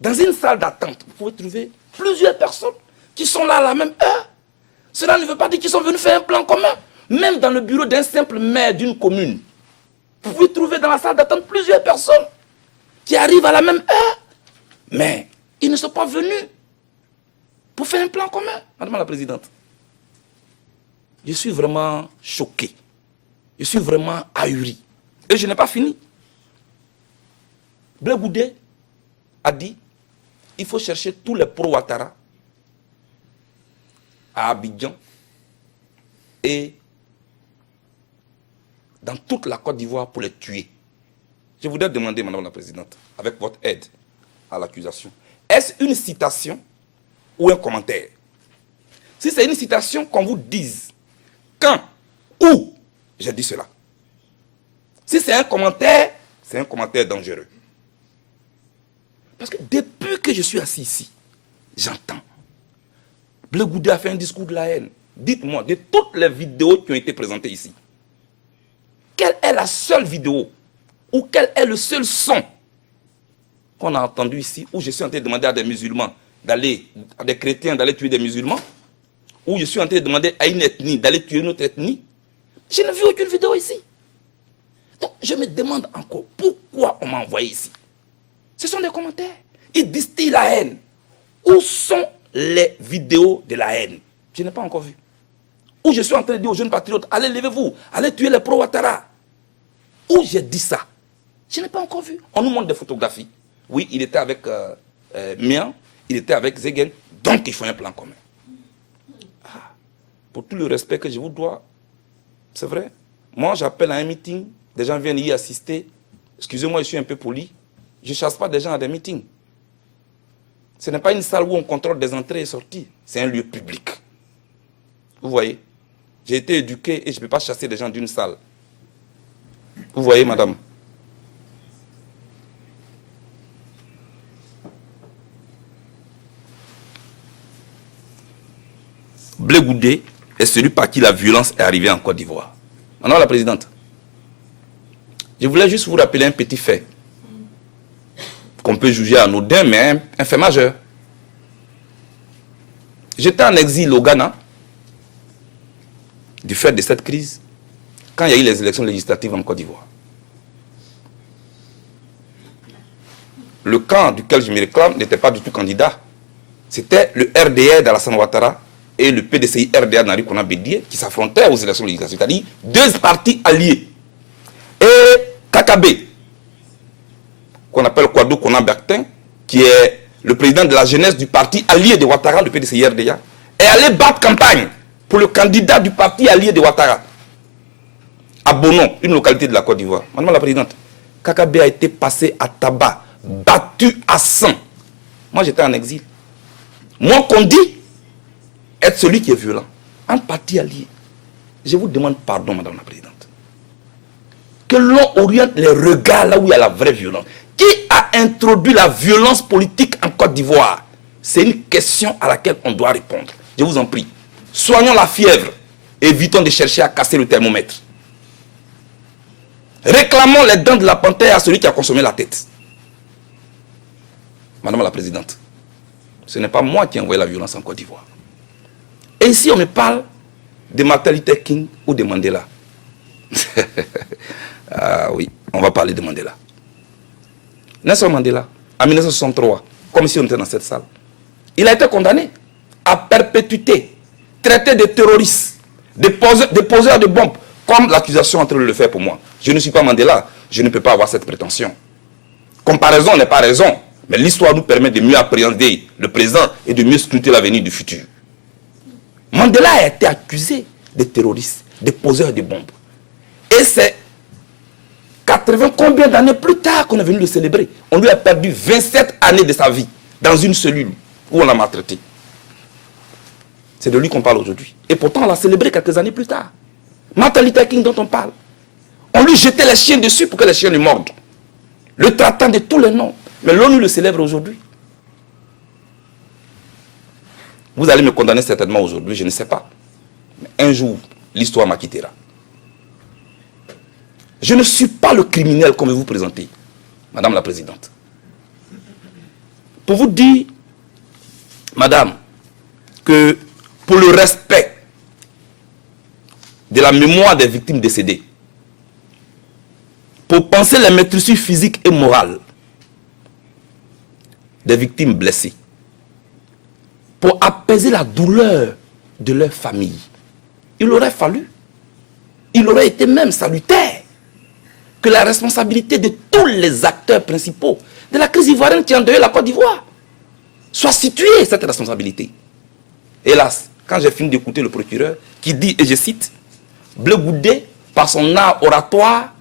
Dans une salle d'attente, vous pouvez trouver plusieurs personnes qui sont là à la même heure. Cela ne veut pas dire qu'ils sont venus faire un plan commun. Même dans le bureau d'un simple maire d'une commune, vous pouvez trouver dans la salle d'attente plusieurs personnes qui arrivent à la même heure. Mais ils ne sont pas venus pour faire un plan commun, Madame la Présidente. Je suis vraiment choqué. Je suis vraiment ahuri. Et je n'ai pas fini. Blé Goudé a dit il faut chercher tous les pro-Ouattara à Abidjan et dans toute la Côte d'Ivoire pour les tuer. Je voudrais demander, Madame la Présidente, avec votre aide à l'accusation, est-ce une citation ou un commentaire? Si c'est une citation, qu'on vous dise quand, où j'ai dit cela. Si c'est un commentaire dangereux. Parce que depuis que je suis assis ici, j'entends. Blé Goudé a fait un discours de la haine. Dites-moi, de toutes les vidéos qui ont été présentées ici, quelle est la seule vidéo ou quel est le seul son qu'on a entendu ici où je suis en train de demander à des musulmans d'aller, à des chrétiens d'aller tuer des musulmans, où je suis en train de demander à une ethnie d'aller tuer une autre ethnie? Je n'ai vu aucune vidéo ici. Donc je me demande encore pourquoi on m'a envoyé ici. Ce sont des commentaires. Ils distillent la haine. Où sont les vidéos de la haine? Je n'ai pas encore vu. Où je suis en train de dire aux jeunes patriotes, allez, levez-vous, allez tuer les pro-Ouattara. Où j'ai dit ça? Je n'ai pas encore vu. On nous montre des photographies. Oui, il était avec Mian, il était avec Zegen, donc il faut un plan commun. Ah, pour tout le respect que je vous dois, c'est vrai. Moi, j'appelle à un meeting, des gens viennent y assister. Excusez-moi, je suis un peu poli. Je ne chasse pas des gens à des meetings. Ce n'est pas une salle où on contrôle des entrées et sorties. C'est un lieu public. Vous voyez? J'ai été éduqué et je ne peux pas chasser des gens d'une salle. Vous voyez, madame? Blé Goudé est celui par qui la violence est arrivée en Côte d'Ivoire. Madame la Présidente, je voulais juste vous rappeler un petit fait qu'on peut juger anodin, mais un fait majeur. J'étais en exil au Ghana du fait de cette crise quand il y a eu les élections législatives en Côte d'Ivoire. Le camp duquel je me réclame n'était pas du tout candidat. C'était le RDR d'Alassane Ouattara et le PDCI RDA Nari Kona Bédié qui s'affrontaient aux élections législatives, c'est-à-dire deux partis alliés. Et KKB, qu'on appelle Kwadou Kona Bertin, qui est le président de la jeunesse du parti allié de Ouattara, le PDCI RDA, est allé battre campagne pour le candidat du parti allié de Ouattara, à Bonon, une localité de la Côte d'Ivoire. Madame la Présidente, KKB a été passé à tabac, battu à sang. Moi, j'étais en exil. Moi, qu'on dit être celui qui est violent, un parti allié. Je vous demande pardon, Madame la Présidente. Que l'on oriente les regards là où il y a la vraie violence. Qui a introduit la violence politique en Côte d'Ivoire? C'est une question à laquelle on doit répondre. Je vous en prie. Soignons la fièvre. Évitons de chercher à casser le thermomètre. Réclamons les dents de la panthère à celui qui a consommé la tête. Madame la Présidente, ce n'est pas moi qui ai envoyé la violence en Côte d'Ivoire. Et ici, on me parle de Martin Luther King ou de Mandela. Ah oui, on va parler de Mandela. Nelson Mandela, en 1963, comme si on était dans cette salle, il a été condamné à perpétuité, traité de terroriste, de poseur de bombes, comme l'accusation est en train de le faire pour moi. Je ne suis pas Mandela, je ne peux pas avoir cette prétention. Comparaison n'est pas raison, mais l'histoire nous permet de mieux appréhender le présent et de mieux scruter l'avenir du futur. Mandela a été accusé de terroriste, de poseur de bombes. Et c'est 80 combien d'années plus tard qu'on est venu le célébrer. On lui a perdu 27 années de sa vie dans une cellule où on l'a maltraité. C'est de lui qu'on parle aujourd'hui. Et pourtant, on l'a célébré quelques années plus tard. Martin Luther King dont on parle. On lui jetait les chiens dessus pour que les chiens le mordent. Le traitant de tous les noms. Mais l'ONU le célèbre aujourd'hui. Vous allez me condamner certainement aujourd'hui, je ne sais pas. Mais un jour, l'histoire m'acquittera. Je ne suis pas le criminel comme vous présentez, Madame la Présidente. Pour vous dire, Madame, que pour le respect de la mémoire des victimes décédées, pour penser les maîtrisures physiques et morales des victimes blessées, pour apaiser la douleur de leur famille, il aurait été même salutaire que la responsabilité de tous les acteurs principaux de la crise ivoirienne qui a endeuillé la Côte d'Ivoire soit située, cette responsabilité. Hélas, quand j'ai fini d'écouter le procureur qui dit, et je cite, Blé Goudé, par son art oratoire,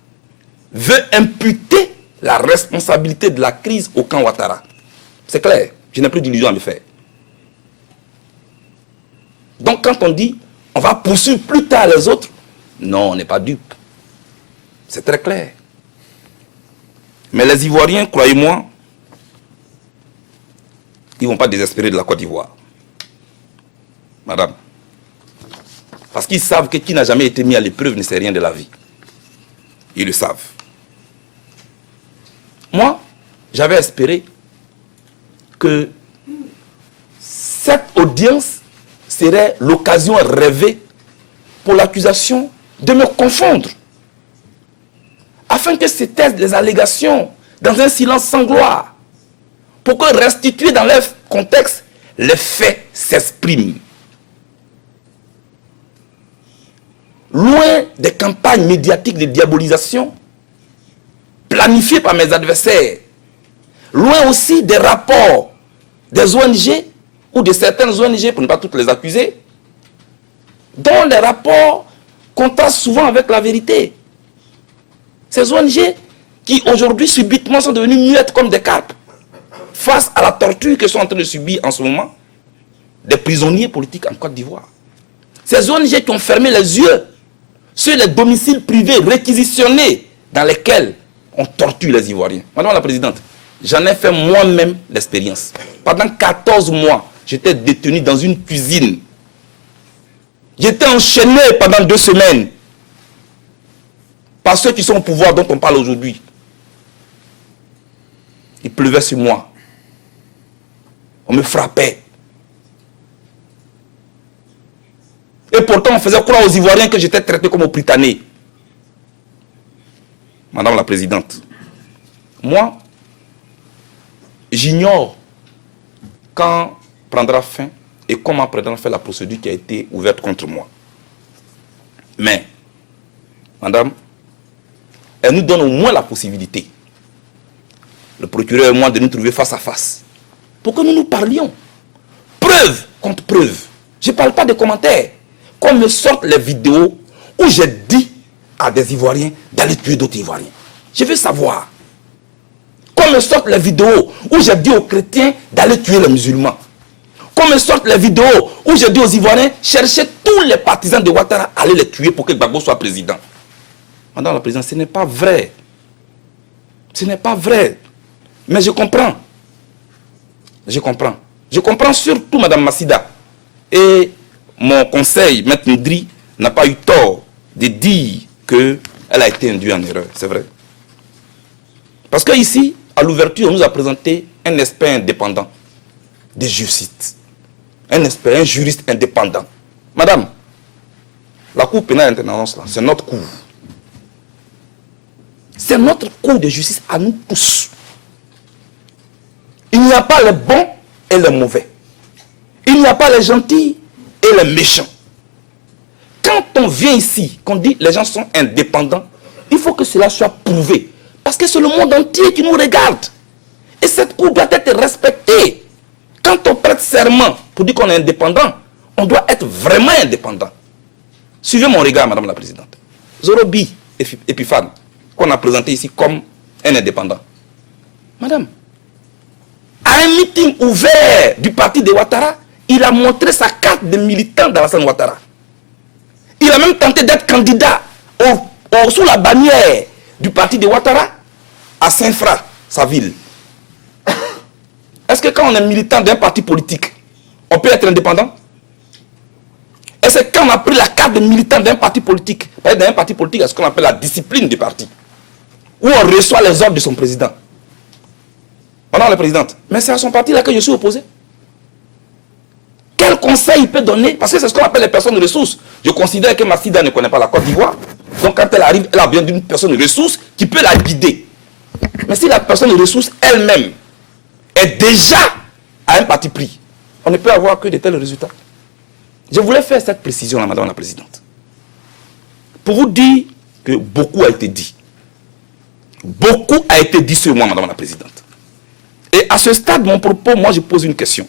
veut imputer la responsabilité de la crise au camp Ouattara. C'est clair, je n'ai plus d'illusion à me faire. Donc quand on dit, on va poursuivre plus tard les autres, non, on n'est pas dupe. C'est très clair. Mais les Ivoiriens, croyez-moi, ils ne vont pas désespérer de la Côte d'Ivoire. Madame. Parce qu'ils savent que qui n'a jamais été mis à l'épreuve ne sait rien de la vie. Ils le savent. Moi, j'avais espéré que cette audience serait l'occasion rêvée pour l'accusation de me confondre. Afin que se taisent les allégations dans un silence sans gloire. Pour que, restitués dans leur contexte, les faits s'expriment. loin des campagnes médiatiques de diabolisation planifiées par mes adversaires, loin aussi des rapports des ONG ou de certaines ONG, pour ne pas toutes les accuser, dont les rapports contrastent souvent avec la vérité. Ces ONG qui aujourd'hui subitement sont devenues muettes comme des carpes face à la torture que sont en train de subir en ce moment des prisonniers politiques en Côte d'Ivoire. Ces ONG qui ont fermé les yeux sur les domiciles privés réquisitionnés dans lesquels on torture les Ivoiriens. Madame la Présidente, j'en ai fait moi-même l'expérience. Pendant 14 mois, j'étais détenu dans une cuisine. J'étais enchaîné pendant 2 semaines par ceux qui sont au pouvoir dont on parle aujourd'hui. Il pleuvait sur moi. On me frappait. Et pourtant, on faisait croire aux Ivoiriens que j'étais traité comme aux Britanniques. Madame la Présidente, moi, j'ignore quand prendra fin et comment prendra fin la procédure qui a été ouverte contre moi. Mais, Madame, elle nous donne au moins la possibilité, le procureur et moi, de nous trouver face à face, pour que nous nous parlions. Preuve contre preuve. Je ne parle pas de commentaires. Qu'on me sorte les vidéos où j'ai dit à des Ivoiriens d'aller tuer d'autres Ivoiriens. Je veux savoir. Qu'on me sorte les vidéos où j'ai dit aux chrétiens d'aller tuer les musulmans. Qu'on me sorte les vidéos où j'ai dit aux Ivoiriens chercher tous les partisans de Ouattara, aller les tuer pour que Gbagbo soit président. Madame la Présidente, ce n'est pas vrai. Ce n'est pas vrai. Mais je comprends. Je comprends. Je comprends surtout Madame Massida. Et mon conseil, Maître Ndri, n'a pas eu tort de dire qu'elle a été induite en erreur. C'est vrai. Parce qu'ici, à l'ouverture, on nous a présenté un expert indépendant de justice. Un expert, un juriste indépendant. Madame, la Cour pénale internationale, c'est notre cour. C'est notre cour de justice à nous tous. Il n'y a pas les bons et les mauvais. Il n'y a pas les gentils et les méchants. Quand on vient ici, qu'on dit les gens sont indépendants, il faut que cela soit prouvé. Parce que c'est le monde entier qui nous regarde. Et cette cour doit être respectée. Quand on prête serment pour dire qu'on est indépendant, on doit être vraiment indépendant. Suivez mon regard, Madame la Présidente. Zorobi Epiphane, qu'on a présenté ici comme un indépendant. Madame, à un meeting ouvert du parti de Ouattara, il a montré sa carte de militant d'Alassane Ouattara. Il a même tenté d'être candidat sous la bannière du parti de Ouattara à Saint-Fra, sa ville. Est-ce que quand on est militant d'un parti politique, on peut être indépendant? Est-ce que quand on a pris la carte de militant d'un parti politique, d'un parti politique, est-ce qu'on appelle la discipline du parti, où on reçoit les ordres de son président? Madame la Présidente, mais c'est à son parti là que je suis opposé. Quel conseil il peut donner? Parce que c'est ce qu'on appelle les personnes de ressources. Je considère que Massida ne connaît pas la Côte d'Ivoire. Donc quand elle arrive, elle a besoin d'une personne de ressources qui peut la guider. Mais si la personne de ressources elle-même est déjà à un parti pris, on ne peut avoir que de tels résultats. Je voulais faire cette précision là, Madame la Présidente, pour vous dire que beaucoup a été dit. Beaucoup a été dit sur moi, Madame la Présidente. Et à ce stade de mon propos, moi je pose une question.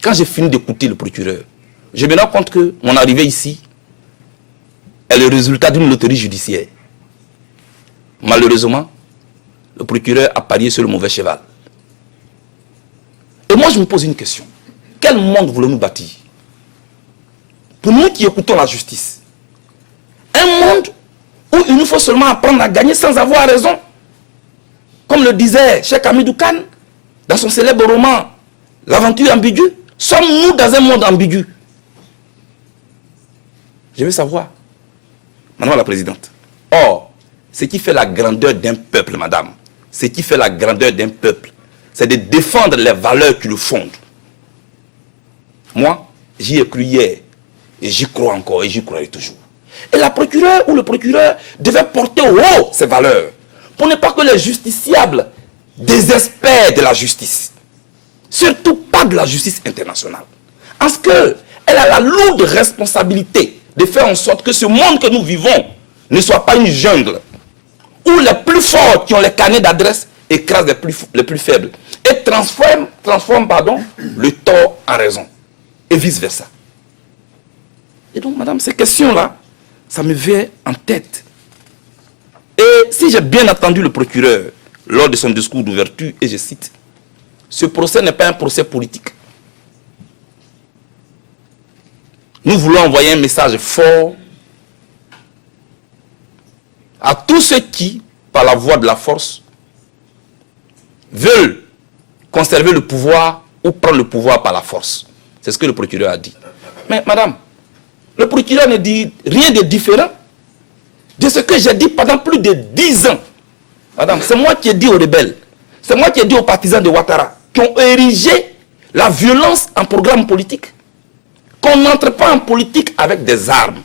Quand j'ai fini d'écouter le procureur, je me rends compte que mon arrivée ici est le résultat d'une loterie judiciaire. Malheureusement, le procureur a parié sur le mauvais cheval. Et moi je me pose une question. Quel monde voulons-nous bâtir? Pour nous qui écoutons la justice. Un monde où il nous faut seulement apprendre à gagner sans avoir raison. Comme le disait Cheikh Hamidou Kane dans son célèbre roman L'aventure ambiguë. Sommes-nous dans un monde ambigu? Je veux savoir, Madame la Présidente. Or, ce qui fait la grandeur d'un peuple, Madame, ce qui fait la grandeur d'un peuple, c'est de défendre les valeurs qui le fondent. Moi, j'y ai cru hier, et j'y crois encore, et j'y croirai toujours. Et la procureure ou le procureur devait porter au haut ces valeurs, pour ne pas que les justiciables désespèrent de la justice. Surtout pas de la justice internationale. Parce qu'elle a la lourde responsabilité de faire en sorte que ce monde que nous vivons ne soit pas une jungle où les plus forts qui ont les carnets d'adresse écrasent les plus faibles et transforment le tort en raison et vice-versa. Et donc, madame, ces questions-là, ça me vient en tête. Et si j'ai bien entendu le procureur lors de son discours d'ouverture, et je cite, ce procès n'est pas un procès politique. Nous voulons envoyer un message fort à tous ceux qui, par la voie de la force, veulent conserver le pouvoir ou prendre le pouvoir par la force. C'est ce que le procureur a dit. Mais madame, le procureur ne dit rien de différent de ce que j'ai dit pendant plus de 10 ans. Madame, c'est moi qui ai dit aux rebelles, c'est moi qui ai dit aux partisans de Ouattara, qui ont érigé la violence en programme politique, qu'on n'entre pas en politique avec des armes.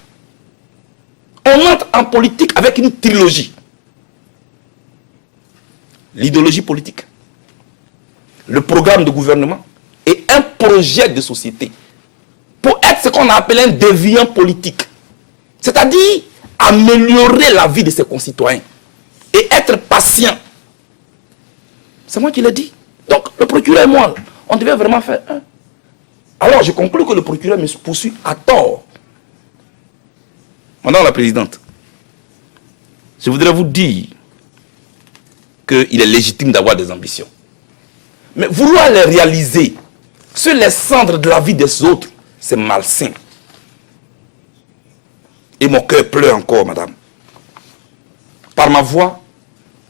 On entre en politique avec une trilogie. L'idéologie politique, le programme de gouvernement et un projet de société pour être ce qu'on a appelé un déviant politique. C'est-à-dire améliorer la vie de ses concitoyens et être patient. C'est moi qui l'ai dit. Donc le procureur et moi, on devait vraiment faire un. Alors je conclus que le procureur me poursuit à tort. Madame la Présidente, je voudrais vous dire qu'il est légitime d'avoir des ambitions. Mais vouloir les réaliser sur les cendres de la vie des autres, c'est malsain. Et mon cœur pleure encore, madame. Par ma voix,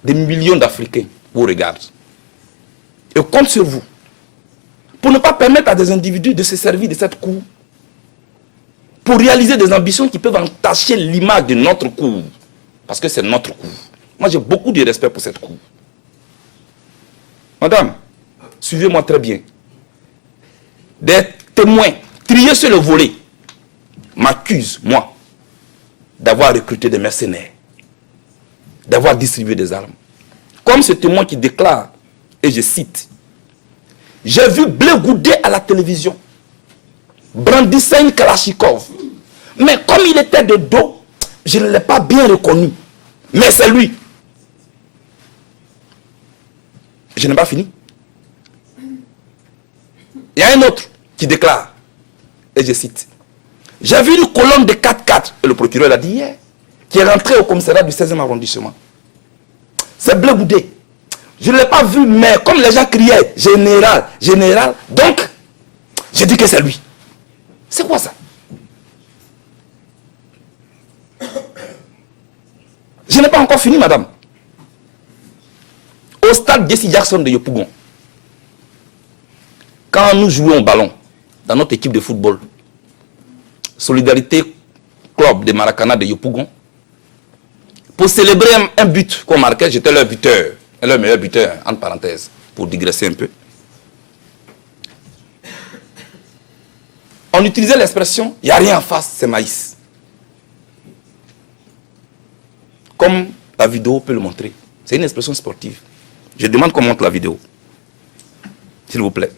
des millions d'Africains vous regardent. Et compte sur vous pour ne pas permettre à des individus de se servir de cette cour pour réaliser des ambitions qui peuvent entacher l'image de notre cour. Parce que c'est notre cour. Moi, j'ai beaucoup de respect pour cette cour. Madame, suivez-moi très bien. Des témoins triés sur le volet m'accusent, moi, d'avoir recruté des mercenaires, d'avoir distribué des armes. Comme ce témoin qui déclare, et je cite, « J'ai vu Blé Goudé à la télévision, brandissant une Kalachnikov. Mais comme il était de dos, je ne l'ai pas bien reconnu. Mais c'est lui. » Je n'ai pas fini. Il y a un autre qui déclare, et je cite, « J'ai vu une colonne de 4x4, et le procureur l'a dit hier, qui est rentré au commissariat du 16e arrondissement. C'est Blé Goudé. Je ne l'ai pas vu, mais comme les gens criaient, général, général, donc, j'ai dit que c'est lui. C'est quoi ça? Je n'ai pas encore fini, madame. Au stade Jesse Jackson de Yopougon, quand nous jouons au ballon, dans notre équipe de football, Solidarité Club de Maracana de Yopougon, pour célébrer un but qu'on marquait, j'étais leur buteur, leur meilleur buteur, entre parenthèses, pour digresser un peu. On utilisait l'expression « il n'y a rien en face, c'est maïs ». Comme la vidéo peut le montrer. C'est une expression sportive. Je demande qu'on montre la vidéo. S'il vous plaît.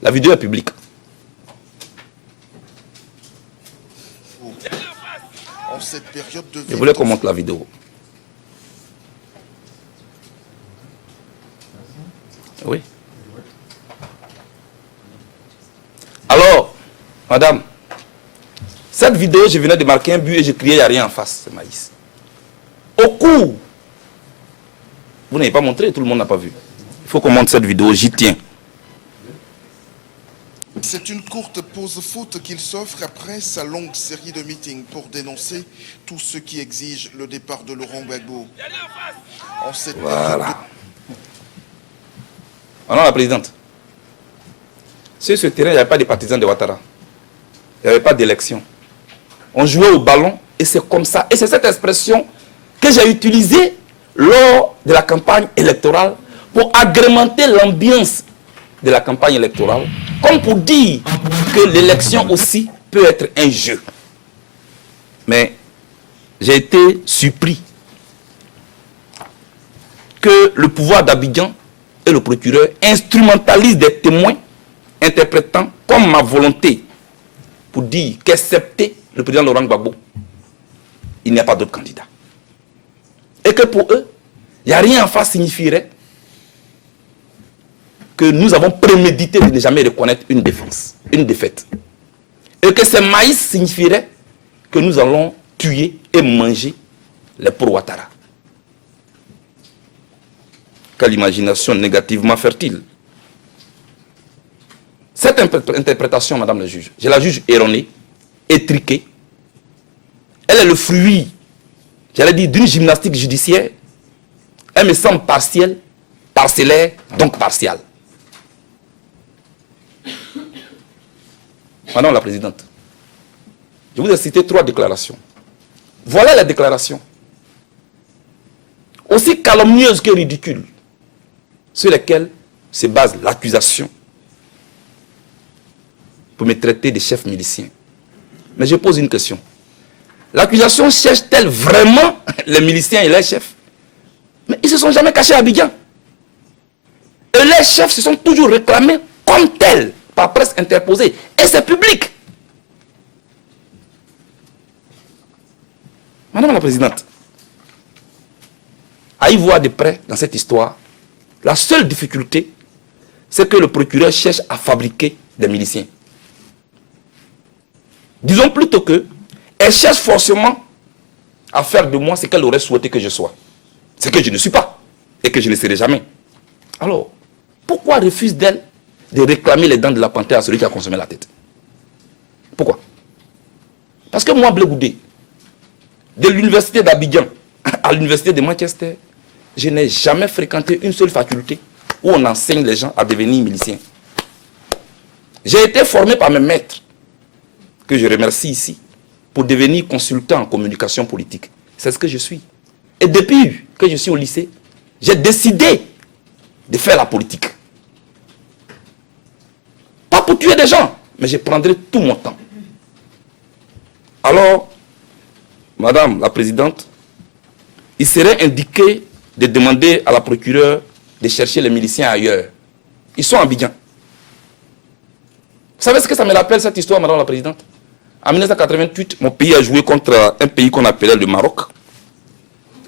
La vidéo est publique. En cette période de Je voulais qu'on montre la vidéo. Oui. Alors, madame, cette vidéo, je venais de marquer un but et je criais, il n'y a rien en face, c'est maïs. Au cours, vous n'avez pas montré, tout le monde n'a pas vu. Il faut qu'on montre cette vidéo, j'y tiens. C'est une courte pause foot qu'il s'offre après sa longue série de meetings pour dénoncer tout ce qui exige le départ de Laurent Gbagbo. En cette Voilà. Madame la Présidente, sur ce terrain, il n'y avait pas de partisans de Ouattara. Il n'y avait pas d'élection. On jouait au ballon et c'est comme ça. Et c'est cette expression que j'ai utilisée lors de la campagne électorale pour agrémenter l'ambiance de la campagne électorale, comme pour dire que l'élection aussi peut être un jeu. Mais j'ai été surpris que le pouvoir d'Abidjan et le procureur instrumentalisent des témoins interprétant comme ma volonté pour dire qu'excepté le président Laurent Gbagbo, il n'y a pas d'autre candidat. Et que pour eux, il n'y a rien en face signifierait que nous avons prémédité de ne jamais reconnaître une défaite. Et que ce maïs signifierait que nous allons tuer et manger les pro-Ouattara. Quelle imagination négativement fertile. Cette interprétation, madame la juge, je la juge erronée, étriquée. Elle est le fruit, j'allais dire, d'une gymnastique judiciaire. Elle me semble partielle, parcellaire, donc partiale. Madame la Présidente, je vous ai cité 3 déclarations. Voilà les déclarations, aussi calomnieuses que ridicules, sur lesquelles se base l'accusation pour me traiter de chef milicien. Mais je pose une question. L'accusation cherche-t-elle vraiment les miliciens et les chefs? Mais ils ne se sont jamais cachés à Abidjan. Et les chefs se sont toujours réclamés comme tels, par presse interposée. Et c'est public. Madame la Présidente, à y voir de près dans cette histoire, la seule difficulté, c'est que le procureur cherche à fabriquer des miliciens. Disons plutôt que elle cherche forcément à faire de moi ce qu'elle aurait souhaité que je sois. Ce que je ne suis pas et que je ne serai jamais. Alors, pourquoi refuse-t-elle de réclamer les dents de la panthère à celui qui a consommé la tête? Pourquoi? Parce que moi, Blé Goudé, de l'université d'Abidjan à l'université de Manchester, je n'ai jamais fréquenté une seule faculté où on enseigne les gens à devenir miliciens. J'ai été formé par mes maîtres, que je remercie ici, pour devenir consultant en communication politique. C'est ce que je suis. Et depuis que je suis au lycée, j'ai décidé de faire la politique. Pas pour tuer des gens, mais je prendrai tout mon temps. Alors, Madame la Présidente, il serait indiqué de demander à la procureure de chercher les miliciens ailleurs. Ils sont à Abidjan. Vous savez ce que ça me rappelle, cette histoire, Madame la Présidente? En 1988, mon pays a joué contre un pays qu'on appelait le Maroc.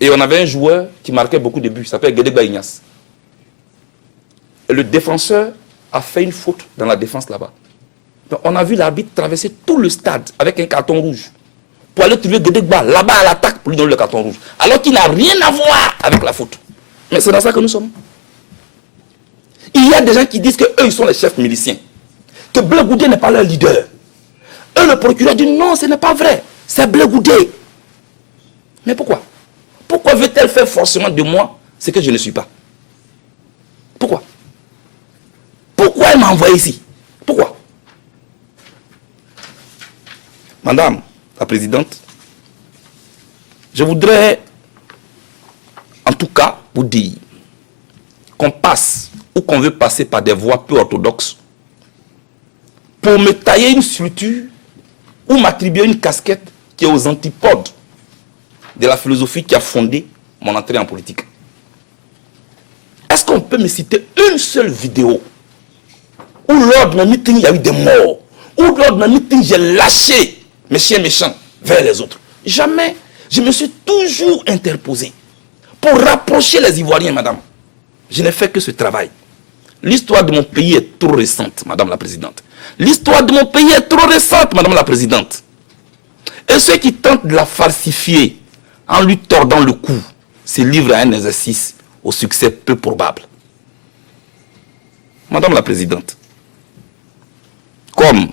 Et on avait un joueur qui marquait beaucoup de buts, il s'appelle Guédé Ignace. Et le défenseur a fait une faute dans la défense là-bas. On a vu l'arbitre traverser tout le stade avec un carton rouge pour aller trouver Guédé là-bas à l'attaque pour lui donner le carton rouge. Alors qu'il n'a rien à voir avec la faute. Mais c'est dans ça que nous sommes. Il y a des gens qui disent qu'eux, ils sont les chefs miliciens. Que Blé Goudé n'est pas leur leader. Et le procureur dit non, ce n'est pas vrai. C'est Blé Goudé. Mais pourquoi? Pourquoi veut-elle faire forcément de moi ce que je ne suis pas? Pourquoi? Pourquoi elle m'a envoyé ici? Pourquoi? Madame la Présidente, je voudrais en tout cas vous dire qu'on passe ou qu'on veut passer par des voies peu orthodoxes pour me tailler une structure ou m'attribuer une casquette qui est aux antipodes de la philosophie qui a fondé mon entrée en politique. Est-ce qu'on peut me citer une seule vidéo où lors de mes meetings, il y a eu des morts, où lors de mes meetings, j'ai lâché mes chiens méchants vers les autres? Jamais. Je me suis toujours interposé pour rapprocher les Ivoiriens, madame. Je n'ai fait que ce travail. L'histoire de mon pays est trop récente, madame la Présidente. L'histoire de mon pays est trop récente, madame la Présidente. Et ceux qui tentent de la falsifier en lui tordant le cou se livrent à un exercice au succès peu probable. Madame la Présidente, comme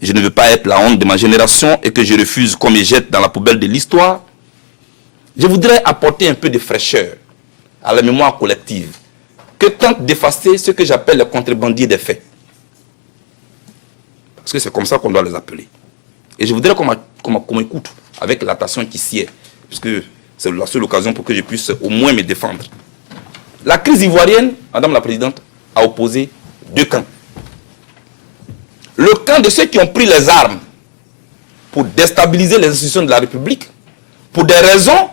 je ne veux pas être la honte de ma génération et que je refuse qu'on me jette dans la poubelle de l'histoire, je voudrais apporter un peu de fraîcheur à la mémoire collective que tente d'effacer ce que j'appelle les contrebandiers des faits. Parce que c'est comme ça qu'on doit les appeler. Et je voudrais qu'on m'écoute avec l'attention qui sied, puisque c'est la seule occasion pour que je puisse au moins me défendre. La crise ivoirienne, Madame la Présidente, a opposé deux camps. Le camp de ceux qui ont pris les armes pour déstabiliser les institutions de la République, pour des raisons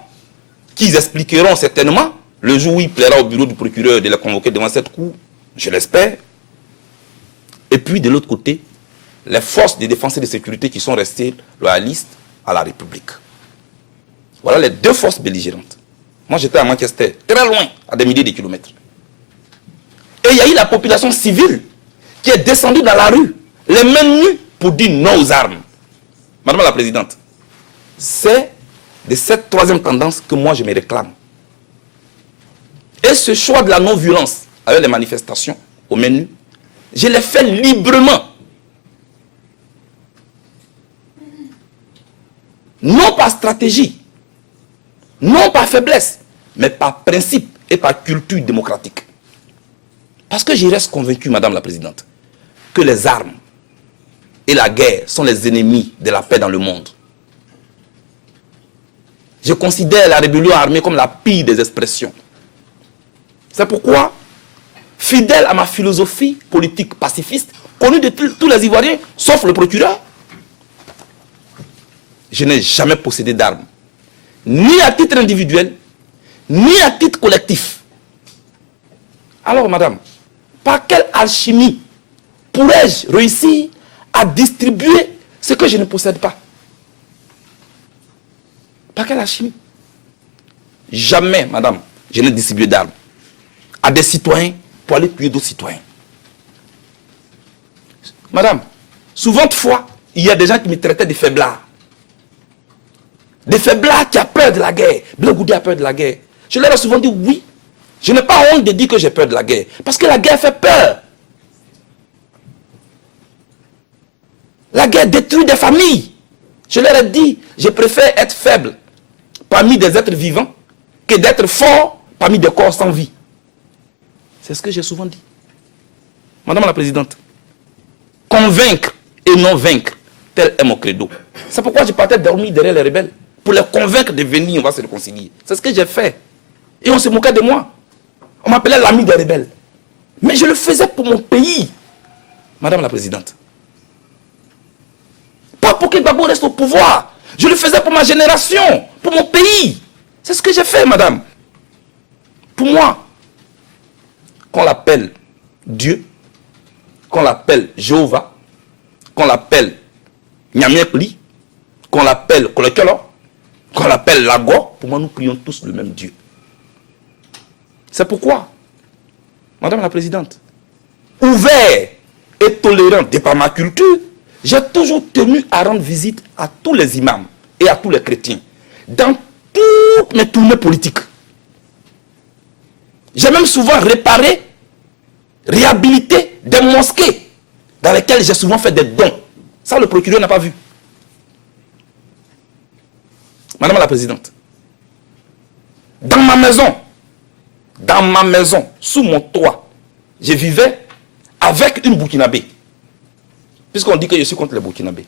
qu'ils expliqueront certainement le jour où il plaira au bureau du procureur de les convoquer devant cette cour, je l'espère. Et puis de l'autre côté, les forces de défense et de sécurité qui sont restées loyalistes à la République. Voilà les deux forces belligérantes. Moi j'étais à Manchester, très loin, à des milliers de kilomètres. Et il y a eu la population civile qui est descendue dans la rue, les mains nues, pour dire non aux armes. Madame la Présidente, c'est de cette troisième tendance que moi je me réclame. Et ce choix de la non-violence avec les manifestations aux mains nues, je l'ai fait librement. Non par stratégie, non par faiblesse, mais par principe et par culture démocratique. Parce que je reste convaincu, Madame la Présidente, que les armes et la guerre sont les ennemis de la paix dans le monde. Je considère la rébellion armée comme la pire des expressions. C'est pourquoi, fidèle à ma philosophie politique pacifiste, connue de tous les Ivoiriens, sauf le procureur, je n'ai jamais possédé d'armes, ni à titre individuel, ni à titre collectif. Alors, madame, par quelle alchimie pourrais-je réussir à distribuer ce que je ne possède pas? Par quelle alchimie? Jamais, madame, je n'ai distribué d'armes à des citoyens pour aller tuer d'autres citoyens. Madame, souvent de fois, il y a des gens qui me traitaient de faiblard. Des faiblards qui ont peur de la guerre. Blé Goudé a peur de la guerre. Je leur ai souvent dit oui. Je n'ai pas honte de dire que j'ai peur de la guerre. Parce que la guerre fait peur. La guerre détruit des familles. Je leur ai dit, je préfère être faible parmi des êtres vivants que d'être fort parmi des corps sans vie. C'est ce que j'ai souvent dit. Madame la Présidente, convaincre et non vaincre, tel est mon credo. C'est pourquoi je partais dormir derrière les rebelles. Pour les convaincre de venir, on va se réconcilier. C'est ce que j'ai fait. Et on se moquait de moi. On m'appelait l'ami des rebelles. Mais je le faisais pour mon pays. Madame la Présidente. Pas pour que Gbagbo reste au pouvoir. Je le faisais pour ma génération, pour mon pays. C'est ce que j'ai fait, madame. Pour moi, qu'on l'appelle Dieu, qu'on l'appelle Jéhovah, qu'on l'appelle Nyamiekli, qu'on l'appelle Kolekelo, qu'on l'appelle Lago, pour moi nous prions tous le même Dieu. C'est pourquoi, Madame la Présidente, ouvert et tolérant de par ma culture, j'ai toujours tenu à rendre visite à tous les imams et à tous les chrétiens dans toutes mes tournées politiques. J'ai même souvent réparé, réhabilité des mosquées dans lesquelles j'ai souvent fait des dons. Ça, le procureur n'a pas vu. Madame la Présidente, dans ma maison, sous mon toit, je vivais avec une Burkinabé. Puisqu'on dit que je suis contre les Burkinabés.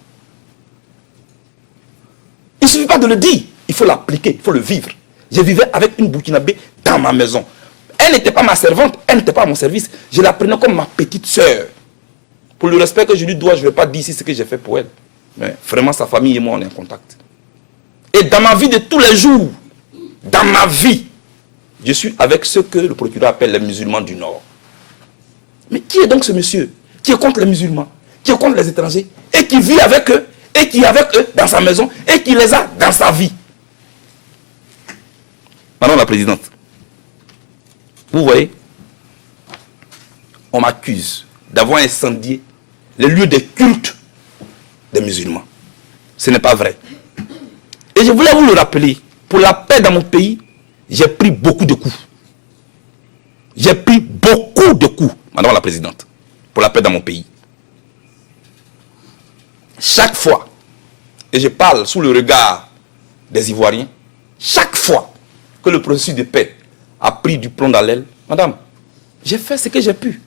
Il ne suffit pas de le dire, il faut l'appliquer, il faut le vivre. Je vivais avec une Burkinabé dans ma maison. Elle n'était pas ma servante, elle n'était pas à mon service. Je la prenais comme ma petite sœur. Pour le respect que je lui dois, je ne vais pas dire ici ce que j'ai fait pour elle. Mais vraiment, sa famille et moi, on est en contact. Et dans ma vie de tous les jours, dans ma vie, je suis avec ceux que le procureur appelle les musulmans du Nord. Mais qui est donc ce monsieur qui est contre les musulmans, qui est contre les étrangers, et qui vit avec eux, et qui est avec eux dans sa maison, et qui les a dans sa vie? Madame la Présidente, vous voyez, on m'accuse d'avoir incendié les lieux de culte des musulmans. Ce n'est pas vrai. Et je voulais vous le rappeler, pour la paix dans mon pays, j'ai pris beaucoup de coups. J'ai pris beaucoup de coups, Madame la Présidente, pour la paix dans mon pays. Chaque fois, et je parle sous le regard des Ivoiriens, chaque fois que le processus de paix a pris du plomb dans l'aile, madame, j'ai fait ce que j'ai pu.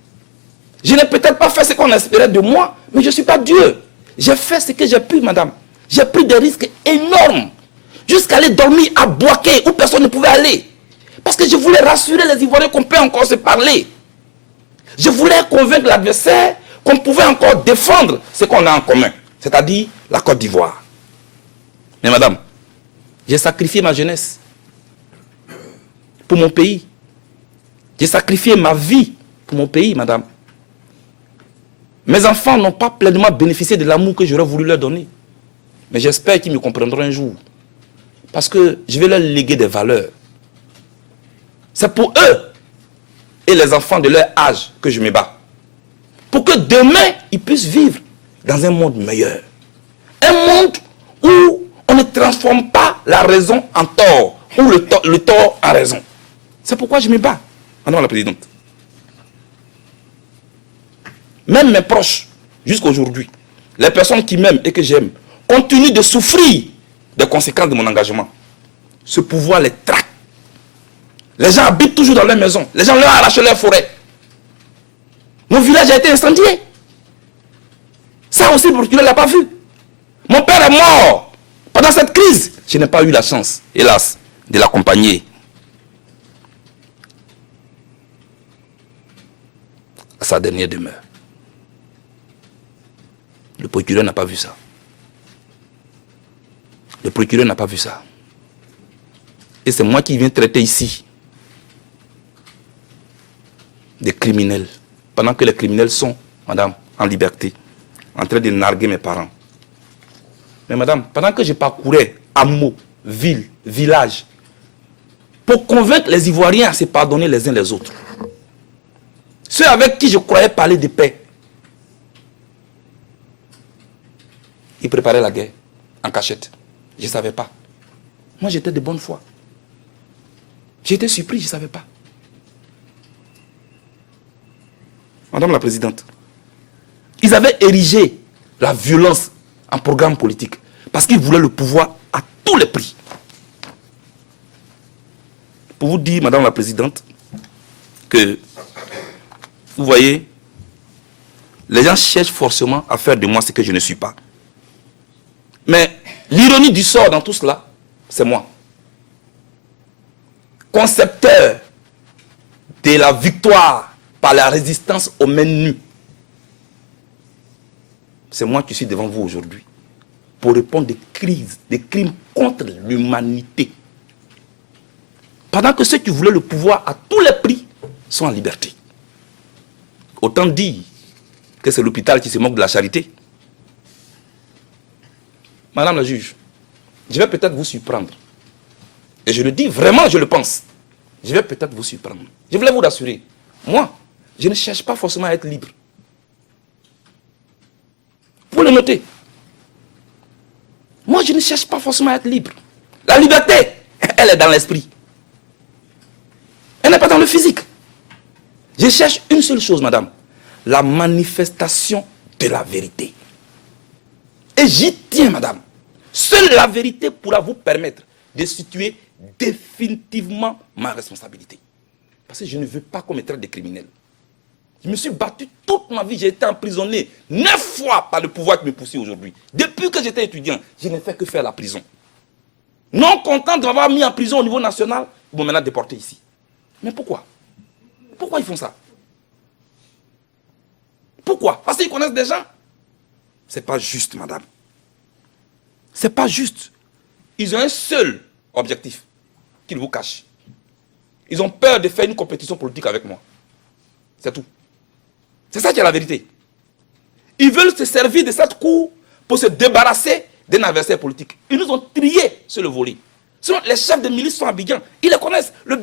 Je n'ai peut-être pas fait ce qu'on espérait de moi, mais je ne suis pas Dieu. J'ai fait ce que j'ai pu, madame. J'ai pris des risques énormes, jusqu'à aller dormir à Boaké, où personne ne pouvait aller. Parce que je voulais rassurer les Ivoiriens qu'on peut encore se parler. Je voulais convaincre l'adversaire qu'on pouvait encore défendre ce qu'on a en commun, c'est-à-dire la Côte d'Ivoire. Mais madame, j'ai sacrifié ma jeunesse pour mon pays. J'ai sacrifié ma vie pour mon pays, madame. Mes enfants n'ont pas pleinement bénéficié de l'amour que j'aurais voulu leur donner. Mais j'espère qu'ils me comprendront un jour. Parce que je vais leur léguer des valeurs. C'est pour eux et les enfants de leur âge que je me bats. Pour que demain, ils puissent vivre dans un monde meilleur. Un monde où on ne transforme pas la raison en tort, ou le tort en raison. C'est pourquoi je me bats, Madame la Présidente. Même mes proches, jusqu'à aujourd'hui, les personnes qui m'aiment et que j'aime, continuent de souffrir des conséquences de mon engagement. Ce pouvoir les traque. Les gens habitent toujours dans leur maison. Les gens leur arrachent leur forêt. Mon village a été incendié. Ça aussi, le procureur ne l'a pas vu. Mon père est mort pendant cette crise. Je n'ai pas eu la chance, hélas, de l'accompagner à sa dernière demeure. Le procureur n'a pas vu ça. Le procureur n'a pas vu ça. Et c'est moi qui viens traiter ici des criminels. Pendant que les criminels sont, madame, en liberté, en train de narguer mes parents. Mais madame, pendant que je parcourais hameaux, villes, villages, pour convaincre les Ivoiriens à se pardonner les uns les autres, ceux avec qui je croyais parler de paix, ils préparaient la guerre en cachette. Je ne savais pas. Moi, j'étais de bonne foi. J'étais surpris, je ne savais pas. Madame la Présidente, ils avaient érigé la violence en programme politique parce qu'ils voulaient le pouvoir à tous les prix. Pour vous dire, Madame la Présidente, que, vous voyez, les gens cherchent forcément à faire de moi ce que je ne suis pas. Mais l'ironie du sort dans tout cela, c'est moi. Concepteur de la victoire par la résistance aux mains nues. C'est moi qui suis devant vous aujourd'hui pour répondre des crises, des crimes contre l'humanité. Pendant que ceux qui voulaient le pouvoir à tous les prix sont en liberté. Autant dire que c'est l'hôpital qui se moque de la charité. Madame la juge, je vais peut-être vous surprendre. Et je le dis vraiment, je le pense. Je vais peut-être vous surprendre. Je voulais vous rassurer. Moi, je ne cherche pas forcément à être libre. Vous le notez. Moi, je ne cherche pas forcément à être libre. La liberté, elle est dans l'esprit. Elle n'est pas dans le physique. Je cherche une seule chose, madame. La manifestation de la vérité. Et j'y tiens, madame. Seule la vérité pourra vous permettre de situer définitivement ma responsabilité. Parce que je ne veux pas qu'on me traite de criminel. Je me suis battu toute ma vie, j'ai été emprisonné 9 fois par le pouvoir qui me poursuit aujourd'hui. Depuis que j'étais étudiant, je n'ai fait que faire la prison. Non content de m'avoir mis en prison au niveau national, ils m'ont maintenant déporté ici. Mais pourquoi? Pourquoi ils font ça? Pourquoi? Parce qu'ils connaissent des gens. C'est pas juste, madame. C'est pas juste. Ils ont un seul objectif qu'ils vous cachent. Ils ont peur de faire une compétition politique avec moi. C'est tout. C'est ça qui est la vérité. Ils veulent se servir de cette cour pour se débarrasser d'un adversaire politique. Ils nous ont triés sur le volet. Sinon, les chefs de milice sont à Abidjan. Ils les connaissent. Le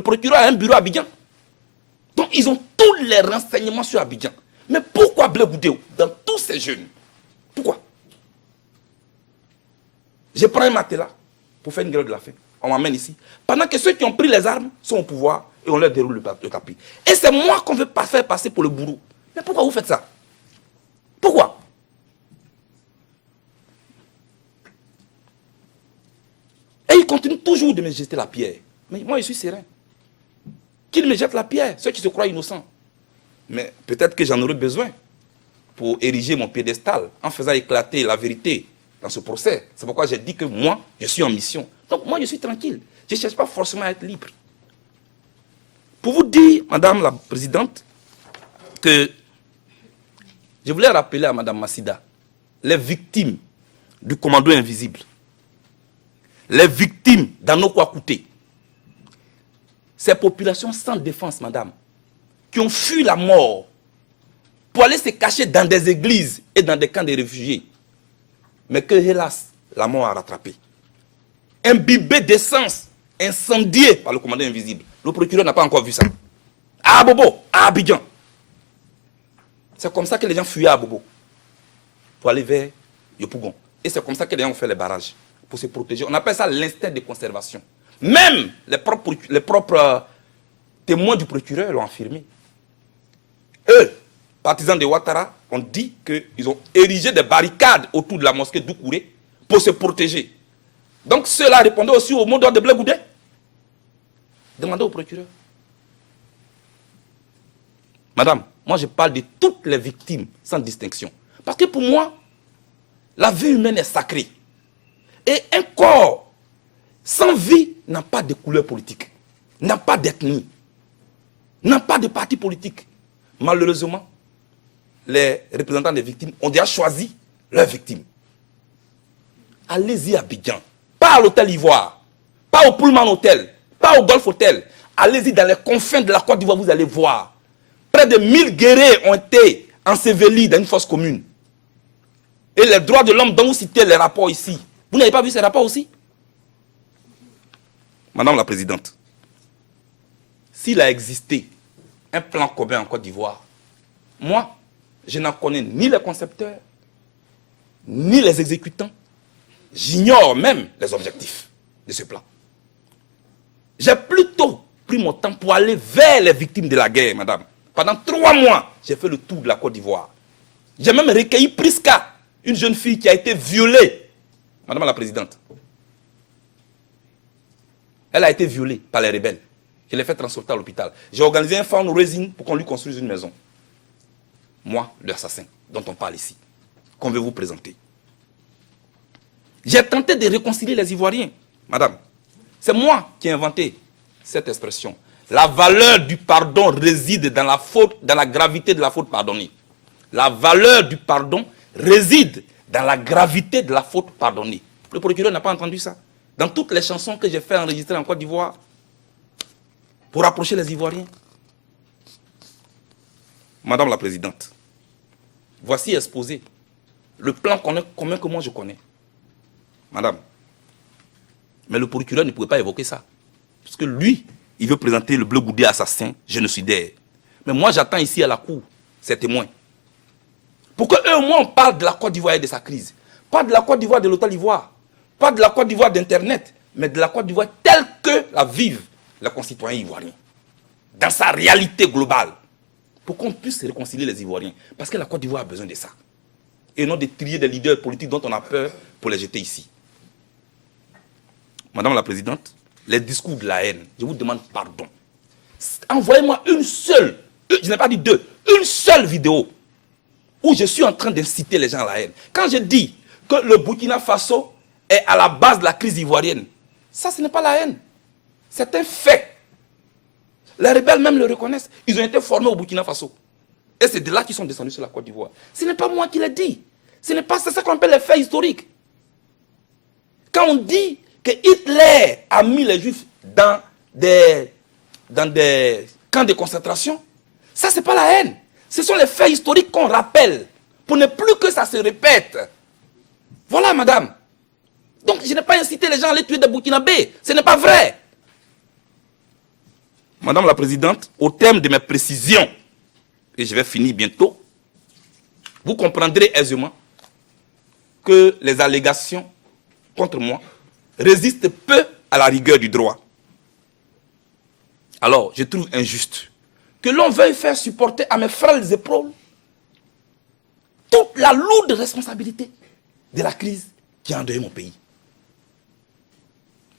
procureur a un bureau à Abidjan. Donc, ils ont tous les renseignements sur Abidjan. Mais pourquoi Blé Goudéo dans tous ces jeunes? Pourquoi? Je prends un matelas pour faire une grève de la faim. On m'amène ici. Pendant que ceux qui ont pris les armes sont au pouvoir et on leur déroule le tapis. Et c'est moi qu'on veut pas faire passer pour le bourreau. Mais pourquoi vous faites ça? Pourquoi? Et ils continuent toujours de me jeter la pierre. Mais moi, je suis serein. Qu'ils me jettent la pierre, ceux qui se croient innocents. Mais peut-être que j'en aurai besoin pour ériger mon piédestal en faisant éclater la vérité dans ce procès. C'est pourquoi j'ai dit que moi, je suis en mission. Donc moi, je suis tranquille. Je ne cherche pas forcément à être libre. Pour vous dire, Madame la Présidente, que je voulais rappeler à Madame Massida les victimes du commando invisible, les victimes d'Anokwa Kouté, ces populations sans défense, Madame, qui ont fui la mort pour aller se cacher dans des églises et dans des camps de réfugiés. Mais que, hélas, la mort a rattrapé. Imbibé d'essence, incendié par le commandant invisible. Le procureur n'a pas encore vu ça. À Abobo, à Abidjan. C'est comme ça que les gens fuyaient à Abobo pour aller vers Yopougon. Et c'est comme ça que les gens ont fait les barrages pour se protéger. On appelle ça l'instinct de conservation. Même les propres témoins du procureur l'ont affirmé. Eux, partisans de Ouattara, ont dit qu'ils ont érigé des barricades autour de la mosquée d'Oukouré pour se protéger. Donc ceux-là répondaient aussi au mot d'ordre de Blé Goudé. Demandez au procureur. Madame, moi je parle de toutes les victimes sans distinction. Parce que pour moi, la vie humaine est sacrée. Et un corps sans vie n'a pas de couleur politique, n'a pas d'ethnie, n'a pas de parti politique. Malheureusement, les représentants des victimes ont déjà choisi leurs victimes. Allez-y à Abidjan, pas à l'hôtel Ivoire, pas au Pullman Hotel, pas au Golf Hotel. Allez-y dans les confins de la Côte d'Ivoire, vous allez voir. Près de 1000 guerriers ont été ensevelis dans une fosse commune. Et les droits de l'homme dont vous citez les rapports ici, vous n'avez pas vu ces rapports aussi? Madame la Présidente, s'il a existé un plan commun en Côte d'Ivoire, moi, je n'en connais ni les concepteurs, ni les exécutants. J'ignore même les objectifs de ce plan. J'ai plutôt pris mon temps pour aller vers les victimes de la guerre, madame. Pendant 3 mois, j'ai fait le tour de la Côte d'Ivoire. J'ai même recueilli Priska, une jeune fille qui a été violée. Madame la Présidente. Elle a été violée par les rebelles. Je l'ai fait transporter à l'hôpital. J'ai organisé un fundraising pour qu'on lui construise une maison. Moi, l'assassin dont on parle ici, qu'on veut vous présenter. J'ai tenté de réconcilier les Ivoiriens, madame. C'est moi qui ai inventé cette expression. La valeur du pardon réside dans la faute, dans la gravité de la faute pardonnée. La valeur du pardon réside dans la gravité de la faute pardonnée. Le procureur n'a pas entendu ça. Dans toutes les chansons que j'ai fait enregistrer en Côte d'Ivoire, pour rapprocher les Ivoiriens. Madame la Présidente, voici exposé le plan commun que moi je connais. Madame, mais le procureur ne pouvait pas évoquer ça. Parce que lui, il veut présenter le Blé Goudé assassin, génocidaire. Mais moi, j'attends ici à la cour ces témoins. Pour qu'eux, moi, on parle de la Côte d'Ivoire et de sa crise. Pas de la Côte d'Ivoire de l'hôtel Ivoire. Pas de la Côte d'Ivoire d'Internet. Mais de la Côte d'Ivoire telle que la vivent les concitoyens ivoiriens. Dans sa réalité globale. Pour qu'on puisse réconcilier les Ivoiriens. Parce que la Côte d'Ivoire a besoin de ça. Et non de trier des leaders politiques dont on a peur pour les jeter ici. Madame la Présidente, les discours de la haine, je vous demande pardon. Envoyez-moi une seule, je n'ai pas dit 2, une seule vidéo où je suis en train d'inciter les gens à la haine. Quand je dis que le Burkina Faso est à la base de la crise ivoirienne, ça ce n'est pas la haine. C'est un fait. Les rebelles même le reconnaissent. Ils ont été formés au Burkina Faso. Et c'est de là qu'ils sont descendus sur la Côte d'Ivoire. Ce n'est pas moi qui l'ai dit. C'est ça qu'on appelle les faits historiques. Quand on dit que Hitler a mis les Juifs dans des camps de concentration, ça c'est pas la haine. Ce sont les faits historiques qu'on rappelle pour ne plus que ça se répète. Voilà, madame. Donc je n'ai pas incité les gens à aller tuer des Burkinabés. Ce n'est pas vrai. Madame la Présidente, au terme de mes précisions, et je vais finir bientôt, vous comprendrez aisément que les allégations contre moi résistent peu à la rigueur du droit. Alors, je trouve injuste que l'on veuille faire supporter à mes frêles épaules toute la lourde responsabilité de la crise qui a endeuillé mon pays.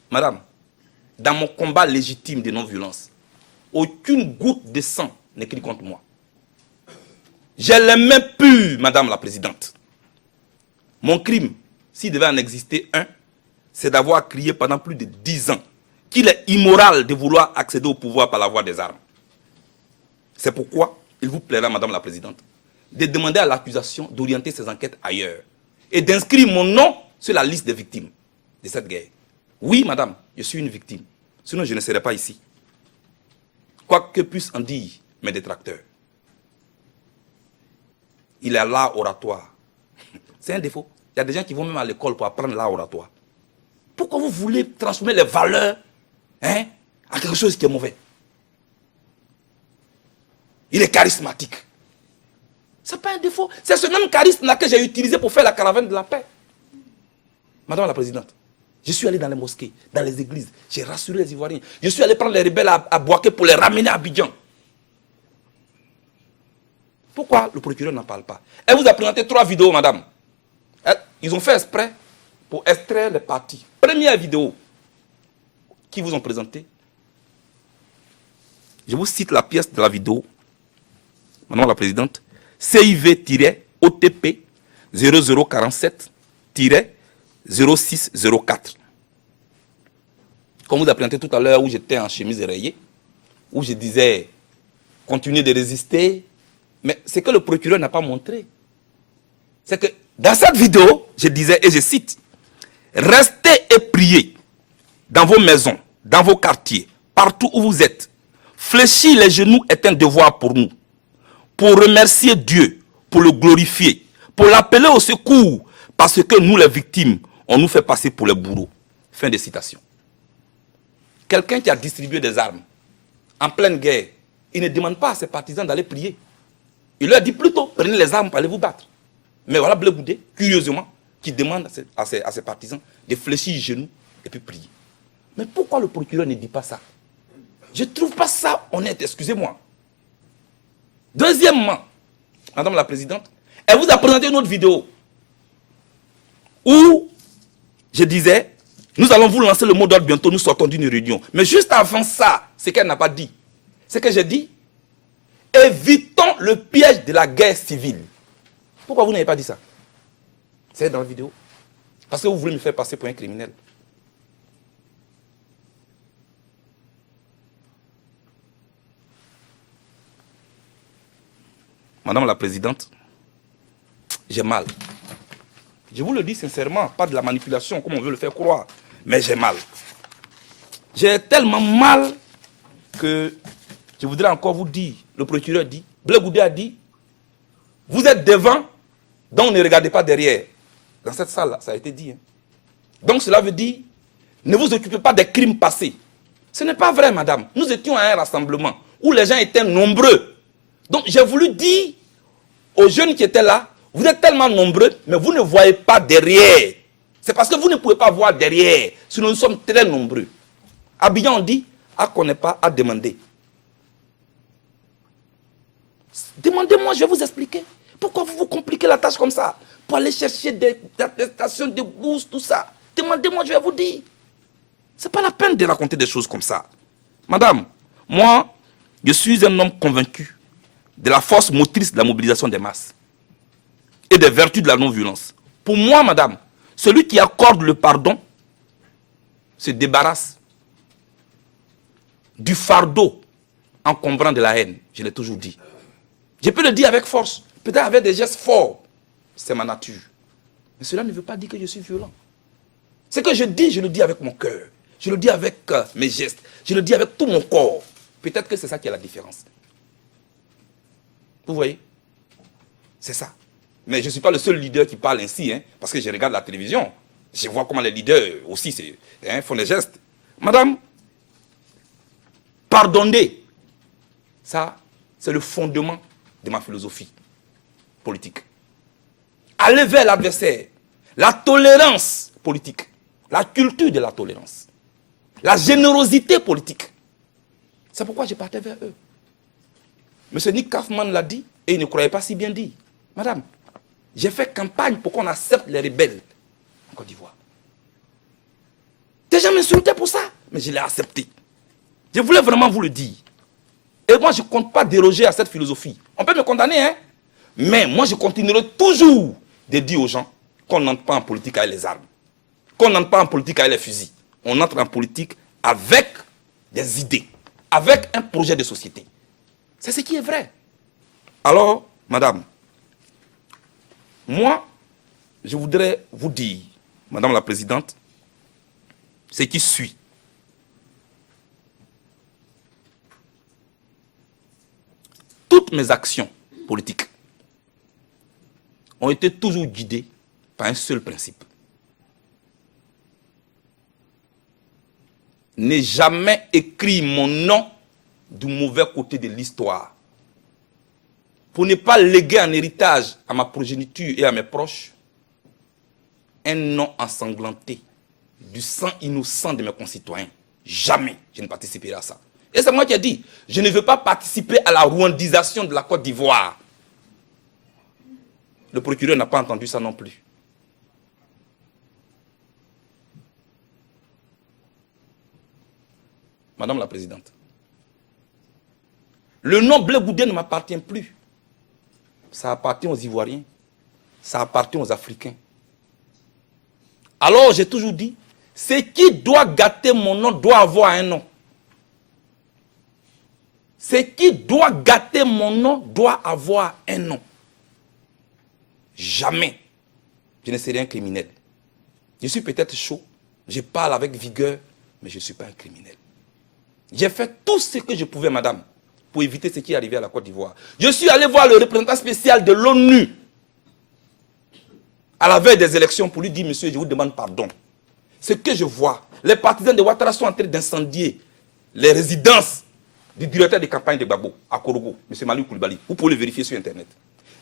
Madame, dans mon combat légitime de non-violence, aucune goutte de sang n'écrit contre moi. J'ai les mains pures, Madame la Présidente. Mon crime, s'il devait en exister un, c'est d'avoir crié pendant plus de 10 ans qu'il est immoral de vouloir accéder au pouvoir par la voie des armes. C'est pourquoi il vous plaira, Madame la Présidente, de demander à l'accusation d'orienter ses enquêtes ailleurs et d'inscrire mon nom sur la liste des victimes de cette guerre. Oui, Madame, je suis une victime. Sinon, je ne serais pas ici. Quoi que puissent en dire mes détracteurs. il est l'art oratoire. C'est un défaut. Il y a des gens qui vont même à l'école pour apprendre l'art oratoire. Pourquoi vous voulez transformer les valeurs à quelque chose qui est mauvais? Il est charismatique. Ce n'est pas un défaut. C'est ce même charisme-là que j'ai utilisé pour faire la caravane de la paix. Madame la Présidente, je suis allé dans les mosquées, dans les églises, j'ai rassuré les Ivoiriens. Je suis allé prendre les rebelles à Bouaké pour les ramener à Abidjan. Pourquoi le procureur n'en parle pas? Elle vous a présenté 3 vidéos, madame. Ils ont fait exprès pour extraire les parties. Première vidéo qu'ils vous ont présentée. Je vous cite la pièce de la vidéo. Madame la Présidente. CIV-OTP 0047-0604. Comme vous a présenté tout à l'heure où j'étais en chemise rayée, où je disais continuez de résister. Mais ce que le procureur n'a pas montré, c'est que dans cette vidéo, je disais, et je cite, restez et priez dans vos maisons, dans vos quartiers, partout où vous êtes. Fléchir les genoux est un devoir pour nous. Pour remercier Dieu, pour le glorifier, pour l'appeler au secours, parce que nous, les victimes, on nous fait passer pour les bourreaux. Fin de citation. Quelqu'un qui a distribué des armes en pleine guerre, il ne demande pas à ses partisans d'aller prier. Il leur dit plutôt, prenez les armes pour aller vous battre. Mais voilà Blé Goudé, curieusement, qui demande à ses partisans de fléchir les genoux et puis prier. Mais pourquoi le procureur ne dit pas ça? Je ne trouve pas ça honnête, excusez-moi. Deuxièmement, Madame la Présidente, elle vous a présenté une autre vidéo où je disais, nous allons vous lancer le mot d'ordre bientôt, nous sortons d'une réunion. Mais juste avant ça, ce qu'elle n'a pas dit, c'est que j'ai dit, évitons le piège de la guerre civile. Pourquoi vous n'avez pas dit ça? C'est dans la vidéo. Parce que vous voulez me faire passer pour un criminel. Madame la Présidente, j'ai mal. Je vous le dis sincèrement, pas de la manipulation comme on veut le faire croire, mais j'ai mal. J'ai tellement mal que je voudrais encore vous dire, le procureur dit, Blé Goudé a dit, vous êtes devant, donc ne regardez pas derrière. Dans cette salle-là, ça a été dit. Donc cela veut dire, ne vous occupez pas des crimes passés. Ce n'est pas vrai, madame. Nous étions à un rassemblement où les gens étaient nombreux. Donc j'ai voulu dire aux jeunes qui étaient là, vous êtes tellement nombreux, mais vous ne voyez pas derrière. C'est parce que vous ne pouvez pas voir derrière, sinon nous sommes très nombreux. Abidjan, on dit, à connaît pas, à demander. Demandez-moi, je vais vous expliquer. Pourquoi vous vous compliquez la tâche comme ça? Pour aller chercher des attestations, des bourses, tout ça. Demandez-moi, je vais vous dire. Ce n'est pas la peine de raconter des choses comme ça. Madame, moi, je suis un homme convaincu de la force motrice de la mobilisation des masses et des vertus de la non-violence. Pour moi, madame, celui qui accorde le pardon se débarrasse du fardeau encombrant de la haine. Je l'ai toujours dit. Je peux le dire avec force, peut-être avec des gestes forts. C'est ma nature. Mais cela ne veut pas dire que je suis violent. Ce que je dis, je le dis avec mon cœur. Je le dis avec mes gestes. Je le dis avec tout mon corps. Peut-être que c'est ça qui est la différence. Vous voyez? C'est ça. Mais je ne suis pas le seul leader qui parle ainsi, parce que je regarde la télévision. Je vois comment les leaders aussi font des gestes. Madame, pardonnez. Ça, c'est le fondement de ma philosophie politique. Aller vers l'adversaire. La tolérance politique. La culture de la tolérance. La générosité politique. C'est pourquoi je partais vers eux. M. Nick Kaufmann l'a dit et il ne croyait pas si bien dit. Madame, j'ai fait campagne pour qu'on accepte les rebelles en Côte d'Ivoire. Des gens m'insultaient pour ça, mais je l'ai accepté. Je voulais vraiment vous le dire. Et moi, je ne compte pas déroger à cette philosophie. On peut me condamner, mais moi, je continuerai toujours de dire aux gens qu'on n'entre pas en politique avec les armes, qu'on n'entre pas en politique avec les fusils. On entre en politique avec des idées, avec un projet de société. C'est ce qui est vrai. Alors, madame, moi, je voudrais vous dire, madame la présidente, ce qui suit. Toutes mes actions politiques, ont été toujours guidés par un seul principe. N'ai jamais écrit mon nom du mauvais côté de l'histoire. Pour ne pas léguer en héritage à ma progéniture et à mes proches un nom ensanglanté du sang innocent de mes concitoyens. Jamais je ne participerai à ça. Et c'est moi qui ai dit, je ne veux pas participer à la rwandisation de la Côte d'Ivoire. Le procureur n'a pas entendu ça non plus. Madame la Présidente, le nom Blé Goudé ne m'appartient plus. Ça appartient aux Ivoiriens, ça appartient aux Africains. Alors j'ai toujours dit, ce qui doit gâter mon nom doit avoir un nom. Ce qui doit gâter mon nom doit avoir un nom. Jamais je ne serai un criminel. Je suis peut-être chaud, je parle avec vigueur, mais je ne suis pas un criminel. J'ai fait tout ce que je pouvais, madame, pour éviter ce qui est arrivé à la Côte d'Ivoire. Je suis allé voir le représentant spécial de l'ONU à la veille des élections pour lui dire, monsieur, je vous demande pardon. Ce que je vois, les partisans de Ouattara sont en train d'incendier les résidences du directeur de campagne de Gbagbo à Korogo, M. Maliou Koulibaly. Vous pouvez le vérifier sur Internet.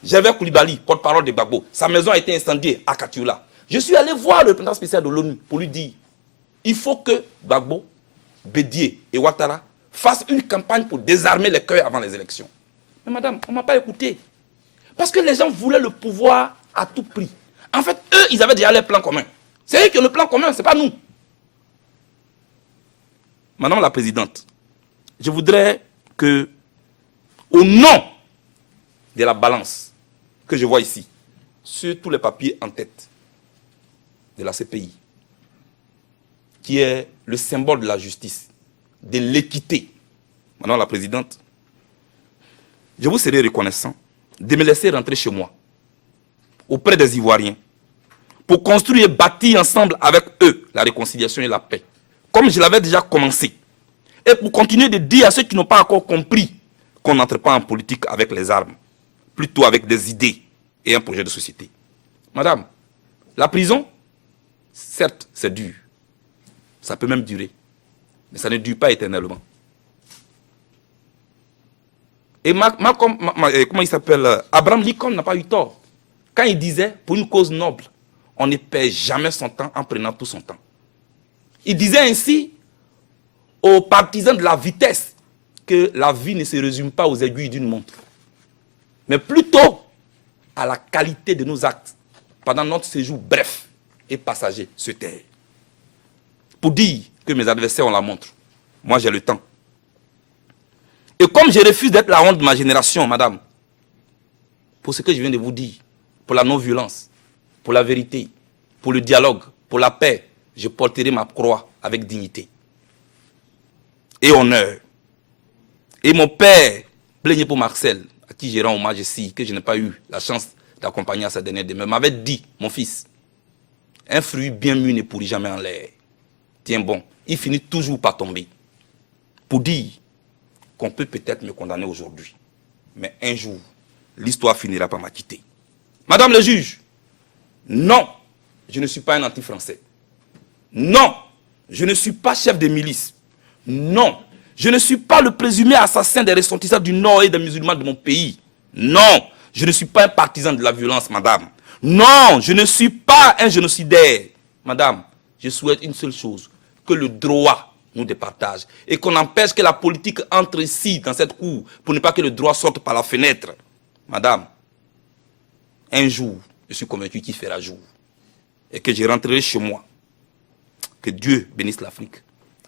J'avais Koulibaly, porte-parole de Gbagbo. Sa maison a été incendiée à Katioula. Je suis allé voir le représentant spécial de l'ONU pour lui dire, il faut que Gbagbo, Bédié et Ouattara fassent une campagne pour désarmer les cœurs avant les élections. Mais madame, on ne m'a pas écouté. Parce que les gens voulaient le pouvoir à tout prix. En fait, eux, ils avaient déjà leur plan commun. C'est eux qui ont le plan commun, ce n'est pas nous. Madame la Présidente, je voudrais que, au nom de la balance que je vois ici, sur tous les papiers en tête de la CPI, qui est le symbole de la justice, de l'équité, Madame la Présidente, je vous serai reconnaissant de me laisser rentrer chez moi, auprès des Ivoiriens, pour construire et bâtir ensemble avec eux la réconciliation et la paix, comme je l'avais déjà commencé, et pour continuer de dire à ceux qui n'ont pas encore compris qu'on n'entre pas en politique avec les armes, plutôt avec des idées et un projet de société. Madame, la prison, certes, c'est dur. Ça peut même durer. Mais ça ne dure pas éternellement. Et comment il s'appelle, Abraham Lincoln n'a pas eu tort. Quand il disait, pour une cause noble, on ne perd jamais son temps en prenant tout son temps. Il disait ainsi aux partisans de la vitesse que la vie ne se résume pas aux aiguilles d'une montre, mais plutôt à la qualité de nos actes pendant notre séjour bref et passager sur terre. Pour dire que mes adversaires ont la montre, moi j'ai le temps. Et comme je refuse d'être la honte de ma génération, madame, pour ce que je viens de vous dire, pour la non-violence, pour la vérité, pour le dialogue, pour la paix, je porterai ma croix avec dignité et honneur. Et mon père, Blégné pour Marcel, à qui je rends hommage ici, que je n'ai pas eu la chance d'accompagner à sa dernière demeure, m'avait dit, mon fils, un fruit bien mûr ne pourrit jamais en l'air. Tiens bon, il finit toujours par tomber. Pour dire qu'on peut peut-être me condamner aujourd'hui, mais un jour, l'histoire finira par m'acquitter. Madame le juge, non, je ne suis pas un anti-français. Non, je ne suis pas chef de milice. Non, je ne suis pas le présumé assassin des ressortissants du Nord et des musulmans de mon pays. Non, je ne suis pas un partisan de la violence, madame. Non, je ne suis pas un génocidaire. Madame, je souhaite une seule chose, que le droit nous départage et qu'on empêche que la politique entre ici, dans cette cour, pour ne pas que le droit sorte par la fenêtre. Madame, un jour, je suis convaincu qu'il fera jour et que je rentrerai chez moi. Que Dieu bénisse l'Afrique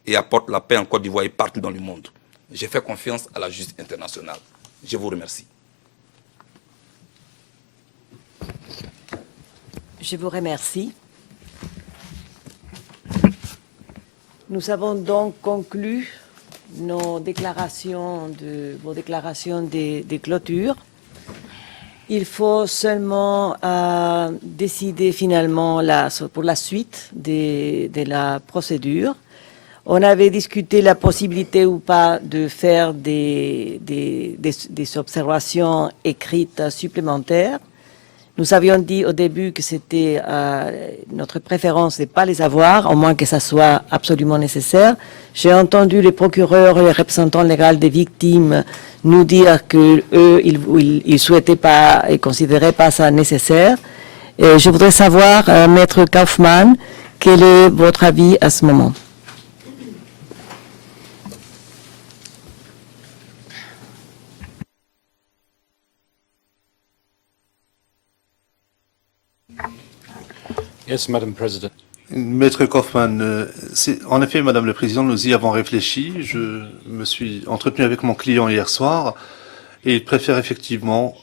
et apporte la paix en Côte d'Ivoire et partout dans le monde. J'ai fait confiance à la justice internationale. Je vous remercie. Je vous remercie. Nous avons donc conclu vos déclarations de clôture. Il faut seulement décider finalement pour la suite de la procédure. On avait discuté la possibilité ou pas de faire des observations écrites supplémentaires. Nous avions dit au début que c'était notre préférence de pas les avoir, au moins que ça soit absolument nécessaire. J'ai entendu les procureurs et les représentants légaux des victimes nous dire que eux, ils souhaitaient pas et considéraient pas ça nécessaire. Et je voudrais savoir, Maître Kaufmann, quel est votre avis à ce moment? Yes, Madam President. Maître Kaufmann, en effet, Madame le Président, nous y avons réfléchi. Je me suis entretenu avec mon client hier soir et il préfère effectivement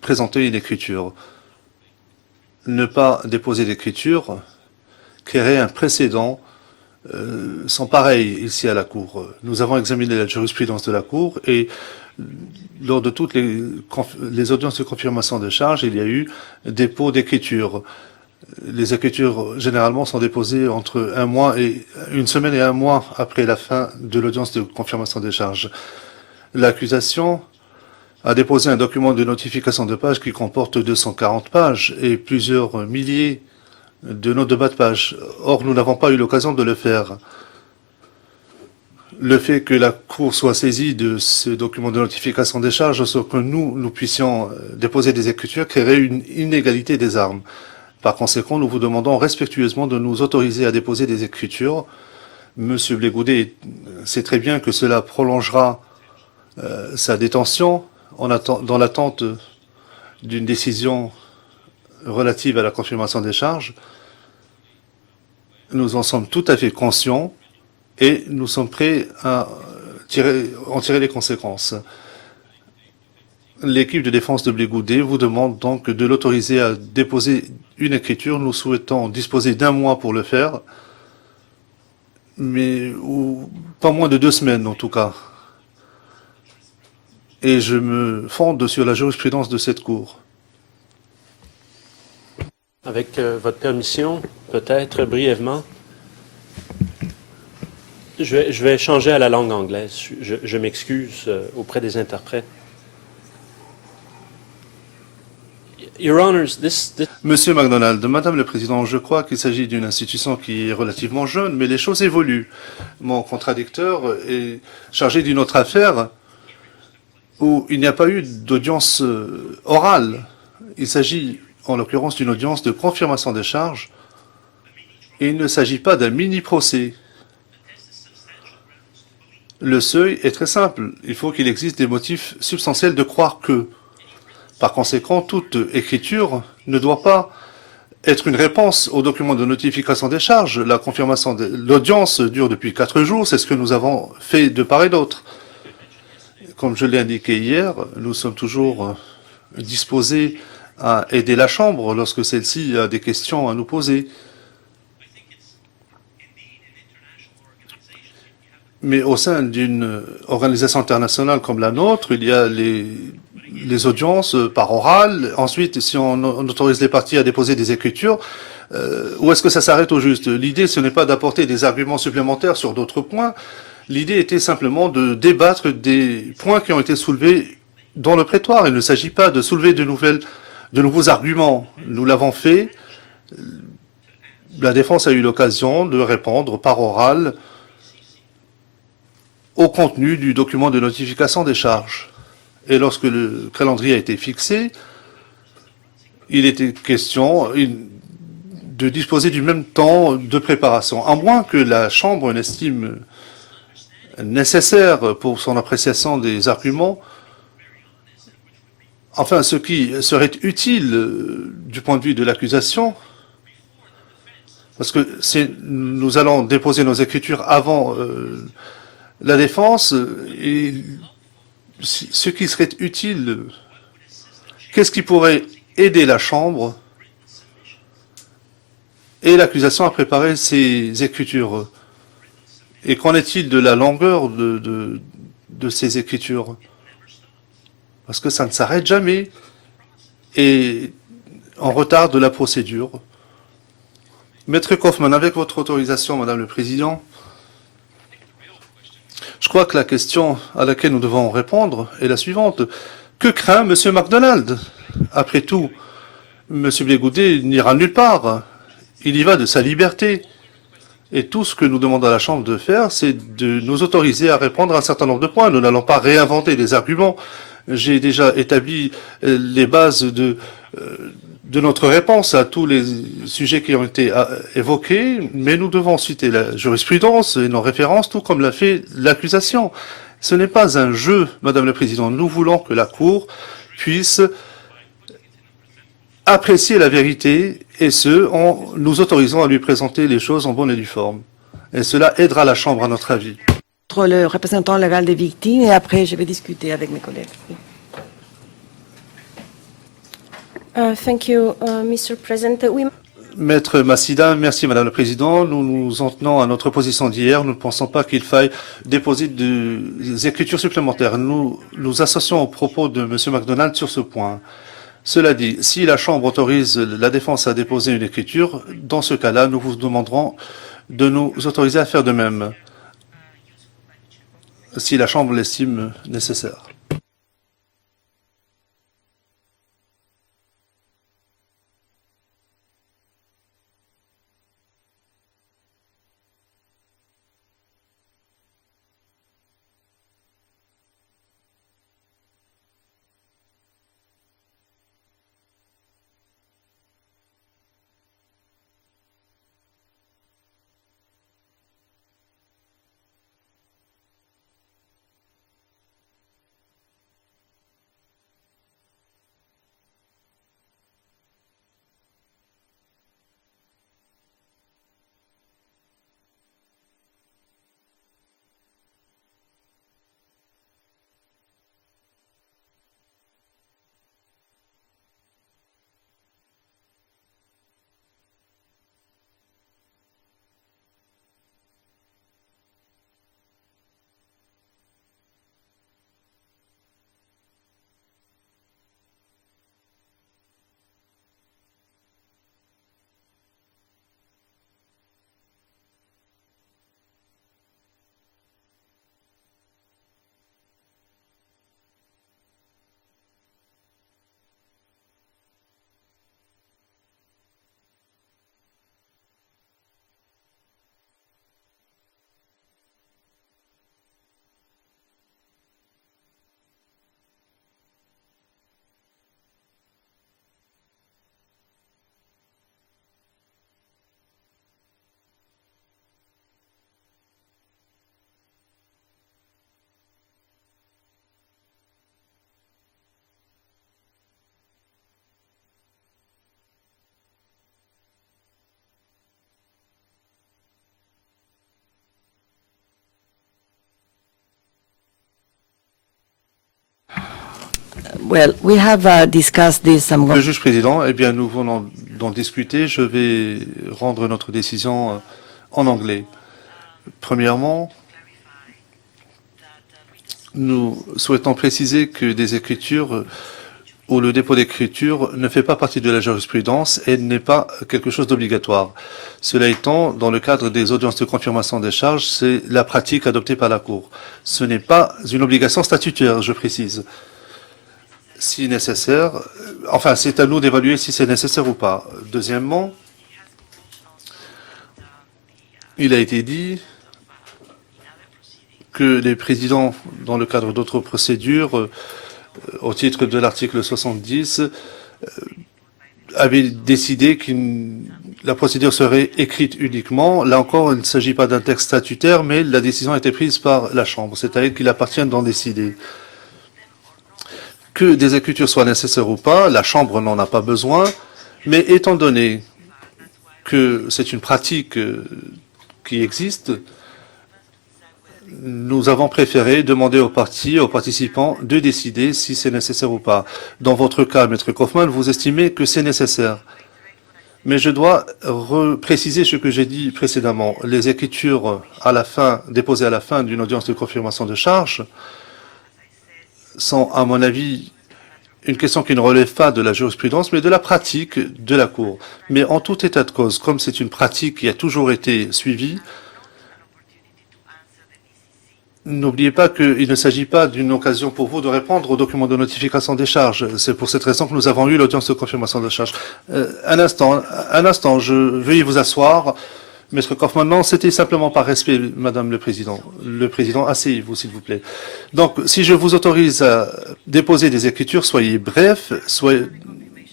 présenter une écriture. Ne pas déposer d'écriture créerait un précédent sans pareil ici à la Cour. Nous avons examiné la jurisprudence de la Cour et lors de toutes les audiences de confirmation de charge, il y a eu dépôt d'écriture. Les écritures, généralement, sont déposées entre une semaine et un mois après la fin de l'audience de confirmation des charges. L'accusation a déposé un document de notification de page qui comporte 240 pages et plusieurs milliers de notes de bas de page. Or, nous n'avons pas eu l'occasion de le faire. Le fait que la Cour soit saisie de ce document de notification des charges, sauf que nous puissions déposer des écritures, créerait une inégalité des armes. Par conséquent, nous vous demandons respectueusement de nous autoriser à déposer des écritures. Monsieur Blégoudet sait très bien que cela prolongera sa détention dans l'attente d'une décision relative à la confirmation des charges. Nous en sommes tout à fait conscients et nous sommes prêts à en tirer les conséquences. L'équipe de défense de Blégoudet vous demande donc de l'autoriser à déposer une écriture. Nous souhaitons disposer d'un mois pour le faire, mais pas moins de 2 semaines en tout cas. Et je me fonde sur la jurisprudence de cette Cour. Avec votre permission, peut-être brièvement, je vais changer à la langue anglaise. Je m'excuse auprès des interprètes. Your Honors, Monsieur MacDonald, Madame le Président, je crois qu'il s'agit d'une institution qui est relativement jeune, mais les choses évoluent. Mon contradicteur est chargé d'une autre affaire où il n'y a pas eu d'audience orale. Il s'agit en l'occurrence d'une audience de confirmation des charges et il ne s'agit pas d'un mini-procès. Le seuil est très simple. Il faut qu'il existe des motifs substantiels de croire que. Par conséquent, toute écriture ne doit pas être une réponse au document de notification des charges. La confirmation de l'audience dure depuis 4 jours, c'est ce que nous avons fait de part et d'autre. Comme je l'ai indiqué hier, nous sommes toujours disposés à aider la Chambre lorsque celle-ci a des questions à nous poser. Mais au sein d'une organisation internationale comme la nôtre, il y a les audiences par oral. Ensuite, si on autorise les parties à déposer des écritures, où est-ce que ça s'arrête au juste? L'idée, ce n'est pas d'apporter des arguments supplémentaires sur d'autres points. L'idée était simplement de débattre des points qui ont été soulevés dans le prétoire. Il ne s'agit pas de soulever de nouveaux arguments. Nous l'avons fait. La défense a eu l'occasion de répondre par oral au contenu du document de notification des charges. Et lorsque le calendrier a été fixé, il était question de disposer du même temps de préparation, à moins que la Chambre n'estime nécessaire pour son appréciation des arguments. Enfin, ce qui serait utile du point de vue de l'accusation, parce que nous allons déposer nos écritures avant la défense, et ce qui serait utile, qu'est-ce qui pourrait aider la Chambre et l'accusation à préparer ces écritures? Et qu'en est-il de la longueur de ces écritures? Parce que ça ne s'arrête jamais et on retarde la procédure. Maître Kaufmann, avec votre autorisation, Madame le Président, je crois que la question à laquelle nous devons répondre est la suivante. Que craint M. MacDonald? Après tout, M. Blégoudet n'ira nulle part. Il y va de sa liberté. Et tout ce que nous demandons à la Chambre de faire, c'est de nous autoriser à répondre à un certain nombre de points. Nous n'allons pas réinventer des arguments. J'ai déjà établi les bases de notre réponse à tous les sujets qui ont été évoqués, mais nous devons citer la jurisprudence et nos références, tout comme l'a fait l'accusation. Ce n'est pas un jeu, Madame la Présidente. Nous voulons que la Cour puisse apprécier la vérité, et ce, en nous autorisant à lui présenter les choses en bonne et due forme. Et cela aidera la Chambre, à notre avis. Le représentant légal des victimes, et après je vais discuter avec mes collègues. Thank you, Mr. President. Maître Massida, merci Madame la Présidente. Nous nous en tenons à notre position d'hier. Nous ne pensons pas qu'il faille déposer des écritures supplémentaires. Nous nous associons aux propos de M. MacDonald sur ce point. Cela dit, si la Chambre autorise la défense à déposer une écriture, dans ce cas-là, nous vous demanderons de nous autoriser à faire de même, si la Chambre l'estime nécessaire. Well, we have discussed this. Le juge président, eh bien, nous venons d'en discuter. Je vais rendre notre décision en anglais. Premièrement, nous souhaitons préciser que des écritures ou le dépôt d'écriture ne fait pas partie de la jurisprudence et n'est pas quelque chose d'obligatoire. Cela étant, dans le cadre des audiences de confirmation des charges, c'est la pratique adoptée par la Cour. Ce n'est pas une obligation statutaire, je précise. Si nécessaire, enfin, c'est à nous d'évaluer si c'est nécessaire ou pas. Deuxièmement, il a été dit que les présidents, dans le cadre d'autres procédures, au titre de l'article 70, avaient décidé que la procédure serait écrite uniquement. Là encore, il ne s'agit pas d'un texte statutaire, mais la décision a été prise par la Chambre. C'est à elle qu'il appartient d'en décider. Que des écritures soient nécessaires ou pas, la Chambre n'en a pas besoin, mais étant donné que c'est une pratique qui existe, nous avons préféré demander aux parties, aux participants, de décider si c'est nécessaire ou pas. Dans votre cas, Maître Kaufmann, vous estimez que c'est nécessaire. Mais je dois préciser ce que j'ai dit précédemment. Les écritures à la fin, déposées à la fin d'une audience de confirmation de charge, sont, à mon avis, une question qui ne relève pas de la jurisprudence, mais de la pratique de la Cour. Mais en tout état de cause, comme c'est une pratique qui a toujours été suivie, N'oubliez pas qu'il ne s'agit pas d'une occasion pour vous de répondre aux documents de notification des charges. C'est pour cette raison que nous avons eu l'audience de confirmation de charges. Un instant, veuillez vous asseoir. Maître Kaufmann, non, c'était simplement par respect, Madame le Président. Le Président, asseyez-vous, s'il vous plaît. Donc, si je vous autorise à déposer des écritures, soyez bref,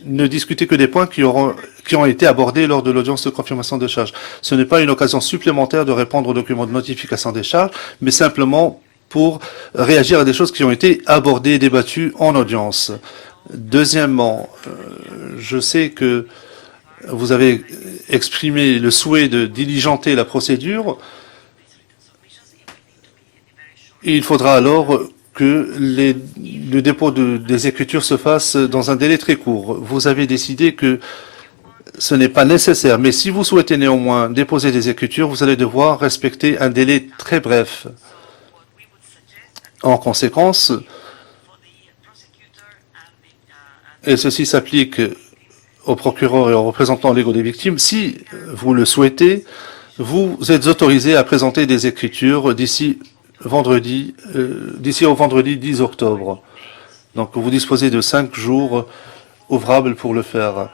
ne discutez que des points qui ont été abordés lors de l'audience de confirmation de charges. Ce n'est pas une occasion supplémentaire de répondre aux documents de notification des charges, mais simplement pour réagir à des choses qui ont été abordées et débattues en audience. Deuxièmement, je sais que vous avez exprimé le souhait de diligenter la procédure. Et il faudra alors que le dépôt des écritures se fasse dans un délai très court. Vous avez décidé que ce n'est pas nécessaire, mais si vous souhaitez néanmoins déposer des écritures, vous allez devoir respecter un délai très bref. En conséquence, et ceci s'applique aux procureurs et aux représentants légaux des victimes, si vous le souhaitez, vous êtes autorisé à présenter des écritures d'ici au vendredi 10 octobre. Donc vous disposez de 5 jours ouvrables pour le faire.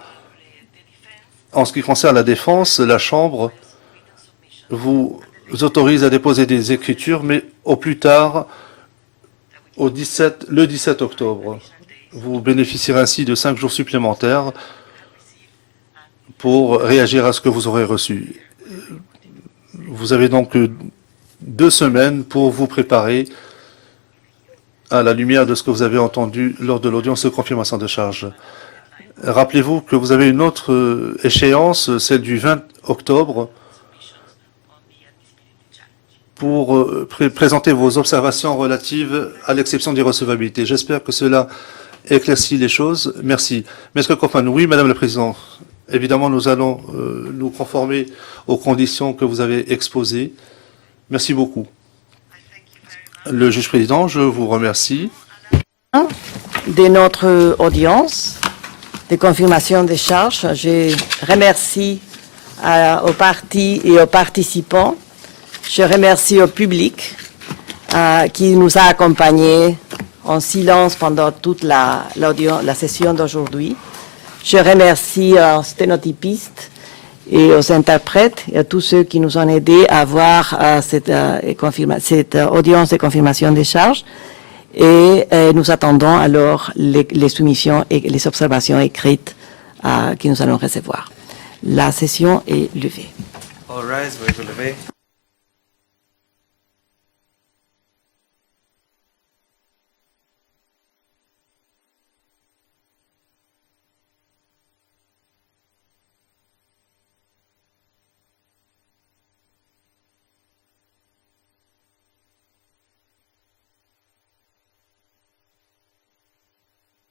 En ce qui concerne la défense, la Chambre vous autorise à déposer des écritures, mais au plus tard, le 17 octobre. Vous bénéficierez ainsi de 5 jours supplémentaires pour réagir à ce que vous aurez reçu. Vous avez donc 2 semaines pour vous préparer à la lumière de ce que vous avez entendu lors de l'audience de confirmation de charge. Rappelez-vous que vous avez une autre échéance, celle du 20 octobre, pour présenter vos observations relatives à l'exception d'irrecevabilité. J'espère que cela éclaircit les choses. Merci. Maître Kaufmann, oui, Madame la Présidente. Évidemment, nous allons nous conformer aux conditions que vous avez exposées. Merci beaucoup. Le juge président, je vous remercie. De notre audience de confirmation des charges, je remercie aux parties et aux participants. Je remercie au public qui nous a accompagnés en silence pendant toute la session d'aujourd'hui. Je remercie aux sténotypistes et aux interprètes et à tous ceux qui nous ont aidés à avoir cette audience de confirmation des charges. Et nous attendons alors les soumissions et les observations écrites que nous allons recevoir. La session est levée. All rise, veuillez vous lever.